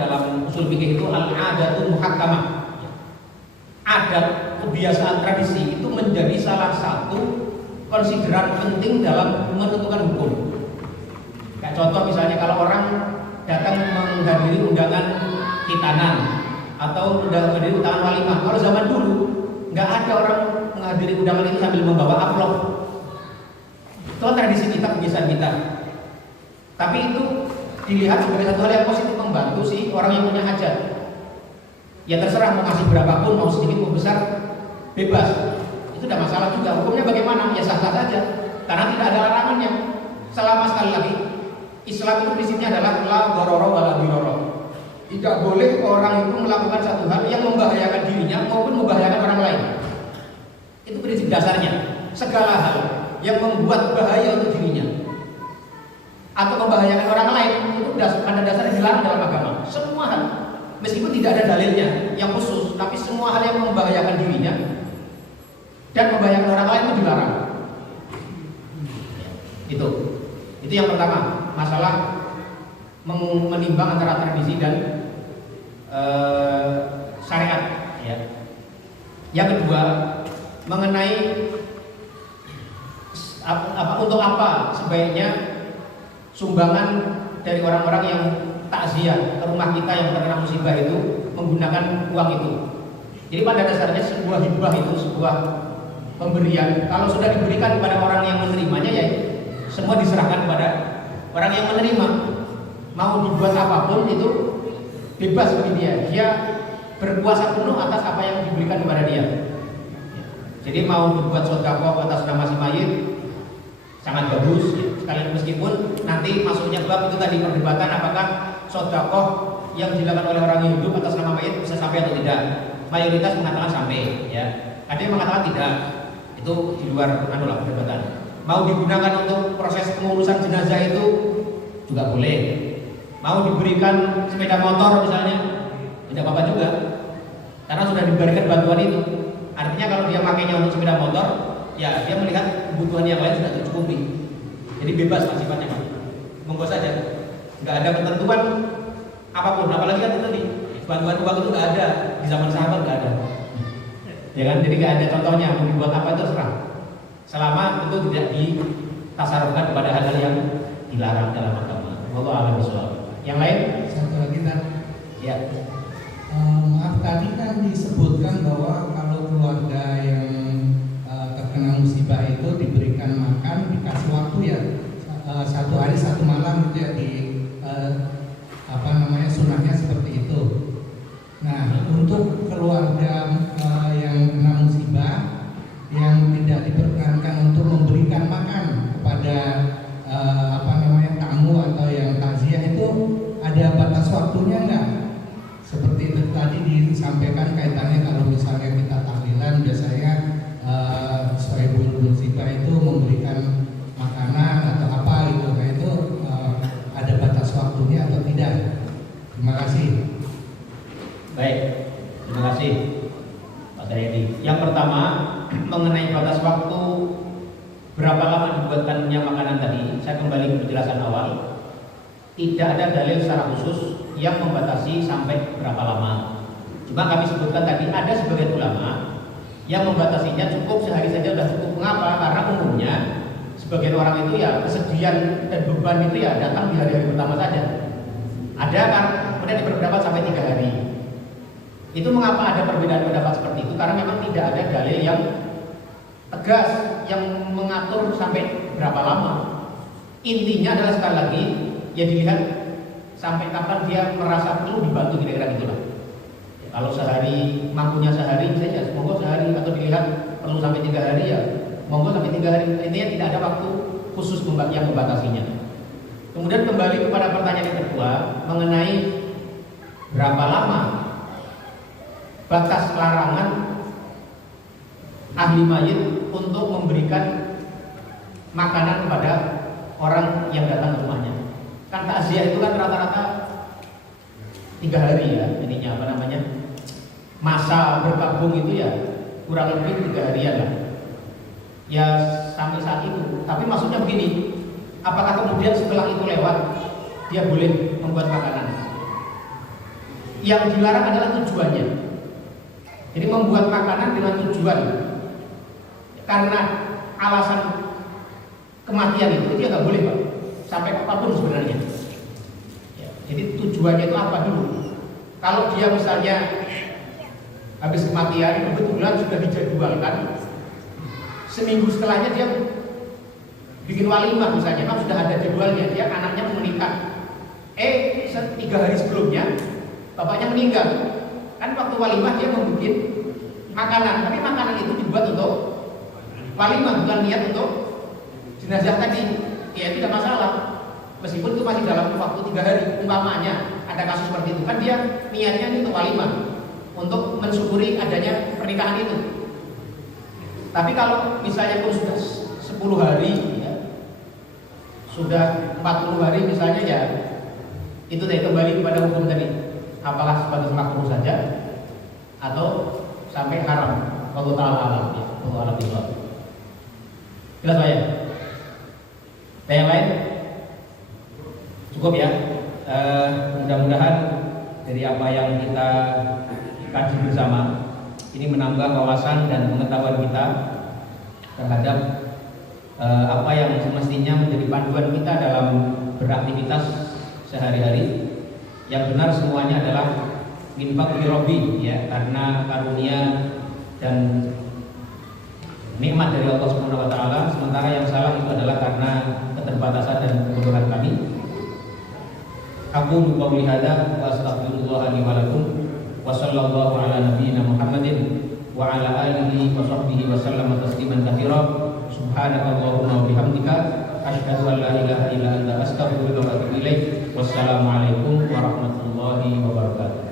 dalam usul fikih itu al-'adatu muhakkamah. Adat, kebiasaan, tradisi itu menjadi salah satu konsideran penting dalam menentukan hukum. Kayak contoh misalnya kalau orang datang menghadiri undangan khitanan atau menghadiri undangan walimah, kalau zaman dulu nggak ada orang menghadiri undangan itu sambil membawa amplop. Itu tradisi kita, kebiasaan kita. Tapi itu dilihat sebagai satu hal yang positif, membantu si orang yang punya hajat. Ya terserah mau kasih berapapun, mau sedikit mau besar, bebas. Itu tidak masalah juga. Hukumnya bagaimana? Ya sah-sah saja. Karena tidak ada larangannya. Selama sekali lagi Islam itu prinsipnya adalah la dharara wa la dirara. Tidak boleh orang itu melakukan satu hal yang membahayakan dirinya maupun membahayakan orang lain. Itu prinsip dasarnya. Segala hal yang membuat bahaya untuk dirinya atau membahayakan orang lain itu pada dasarnya dilarang dalam agama. Semua hal, meskipun tidak ada dalilnya yang khusus, tapi semua hal yang membahayakan dirinya dan membahayakan orang lain itu dilarang. Itu yang pertama, masalah menimbang antara tradisi dan syariat. Ya. Yang kedua, mengenai untuk apa sebaiknya sumbangan dari orang-orang yang takziah ke rumah kita yang terkena musibah itu menggunakan uang itu. Jadi pada dasarnya sebuah hibah itu sebuah pemberian. Kalau sudah diberikan kepada orang yang menerimanya, ya semua diserahkan kepada orang yang menerima. Mau dibuat apapun itu bebas bagi dia. Dia berkuasa penuh atas apa yang diberikan kepada dia. Jadi mau dibuat sedekah atas nama si mayit sangat bagus. Sekalian meskipun nanti masuknya bab itu tadi perdebatan apakah sedekah yang dilakukan oleh orang yang hidup atas nama mayit bisa sampai atau tidak. Mayoritas mengatakan sampai, ya. Ada yang mengatakan tidak. Itu di luar perdebatan. Mau digunakan untuk proses pengurusan jenazah itu juga boleh. Mau diberikan sepeda motor misalnya, tidak apa-apa juga. Karena sudah diberikan bantuan itu. Artinya kalau dia makainya untuk sepeda motor, ya dia melihat kebutuhan yang lain sudah tercukupi. Jadi bebas Pak sifatnya Pak. Monggo saja. Nggak ada ketentuan apapun. Apalagi kan itu tadi bantuan uang itu nggak ada di zaman sahabat, nggak ada. Ya kan, jadi nggak ada contohnya. Mau dibuat apa itu terserah. Selama itu tidak ditasarufkan kepada hal-hal yang dilarang dalam agama. Wallahu a'lam bishawab. Yang lain? Satu lagi kan, Ya. maaf tadi kan disebutkan bahwa kalau keluarga yang terkena musibah itu diberikan makan, dikasih waktu ya 1 hari 1 malam gitu ya di sunahnya seperti itu. Nah untuk keluarga yang kena musibah yang tidak diperkenankan untuk memberikan makan kepada tamu atau yang takziah itu ada batas waktunya nggak? Seperti itu tadi disampaikan kaitannya kalau misalnya kita tahlilan biasanya sohibul musibah itu memberikan makanan atau apa gitu. Nah itu ada batas waktunya atau tidak? Terima kasih. Baik, terima kasih Pak Saryadi. Yang pertama mengenai batas waktu berapa lama dibuatkannya makanan tadi, saya kembali ke penjelasan awal. Tidak ada dalil secara khusus yang membatasi sampai berapa lama. Cuma kami sebutkan tadi ada sebagian ulama yang membatasinya cukup sehari saja sudah cukup. Mengapa? Karena umumnya sebagian orang itu ya kesedihan dan beban itu ya datang di hari-hari pertama saja. Ada kan kemudian diperpendapat sampai 3 hari. Itu mengapa ada perbedaan pendapat seperti itu? Karena memang tidak ada dalil yang tegas yang mengatur sampai berapa lama. Intinya adalah sekali lagi ya dilihat sampai kapan dia merasa perlu dibantu, kira-kira gitulah. Ya, kalau sehari mampunya sehari saja, monggo sehari, atau dilihat perlu sampai 3 hari ya monggo sampai 3 hari. Intinya tidak ada waktu khusus yang membatasinya. Kemudian kembali kepada pertanyaan yang kedua mengenai berapa lama batas larangan ahli mayit untuk memberikan makanan kepada orang yang datang ke rumahnya. Kan takziah itu kan rata-rata 3 hari ya, ininya masa berkabung itu ya kurang lebih 3 harian lah. Ya sampai saat itu. Tapi maksudnya begini, apakah kemudian setelah itu lewat dia boleh membuat makanan? Yang dilarang adalah tujuannya. Jadi membuat makanan dengan tujuan karena alasan kematian itu dia nggak boleh Pak, sampai apapun sebenarnya. Ya, jadi tujuannya itu apa dulu? Kalau dia misalnya habis kematian kebetulan sudah dijadwalkan, seminggu setelahnya dia bikin walimah misalnya, kan sudah ada jadwalnya, dia anaknya mau menikah. 3 hari sebelumnya bapaknya meninggal. Kan waktu walimah dia membuat makanan, tapi makanan itu dibuat untuk walimah, bukan niat untuk jenazah tadi. Ya tidak masalah, meskipun itu masih dalam waktu 3 hari. Umpamanya ada kasus seperti itu, kan dia niatnya untuk walimah, untuk mensyukuri adanya pernikahan itu. Tapi kalau misalnya pun sudah 10 hari ya, sudah 40 hari misalnya, ya itu tadi kembali kepada hukum tadi, apakah sebatas makruh saja atau sampai haram. Allah Ta'ala alam, ya, Allah alam itu. Jelas Pak ya? Yang lain cukup ya. Mudah-mudahan dari apa yang kita kaji bersama ini menambah wawasan dan pengetahuan kita terhadap apa yang semestinya menjadi panduan kita dalam beraktivitas sehari-hari. Yang benar semuanya adalah min fadli Rabbi, ya, karena karunia dan nikmat dari Allah Subhanahu wa taala. Sementara yang salah itu adalah karena keterbatasan dan kebodohan kami. Aku qouli hadza wa astaghfirullah li wa lakum wa sallallahu ala nabiyyina Muhammadin wa ala alihi wa sahbihi wa sallama tasliman katsira. Subhanakallahumma wa bihamdika asyhadu an la ilaha illa anta astaghfiruka wa atubu ilaik. Wassalamualaikum warahmatullahi wabarakatuh.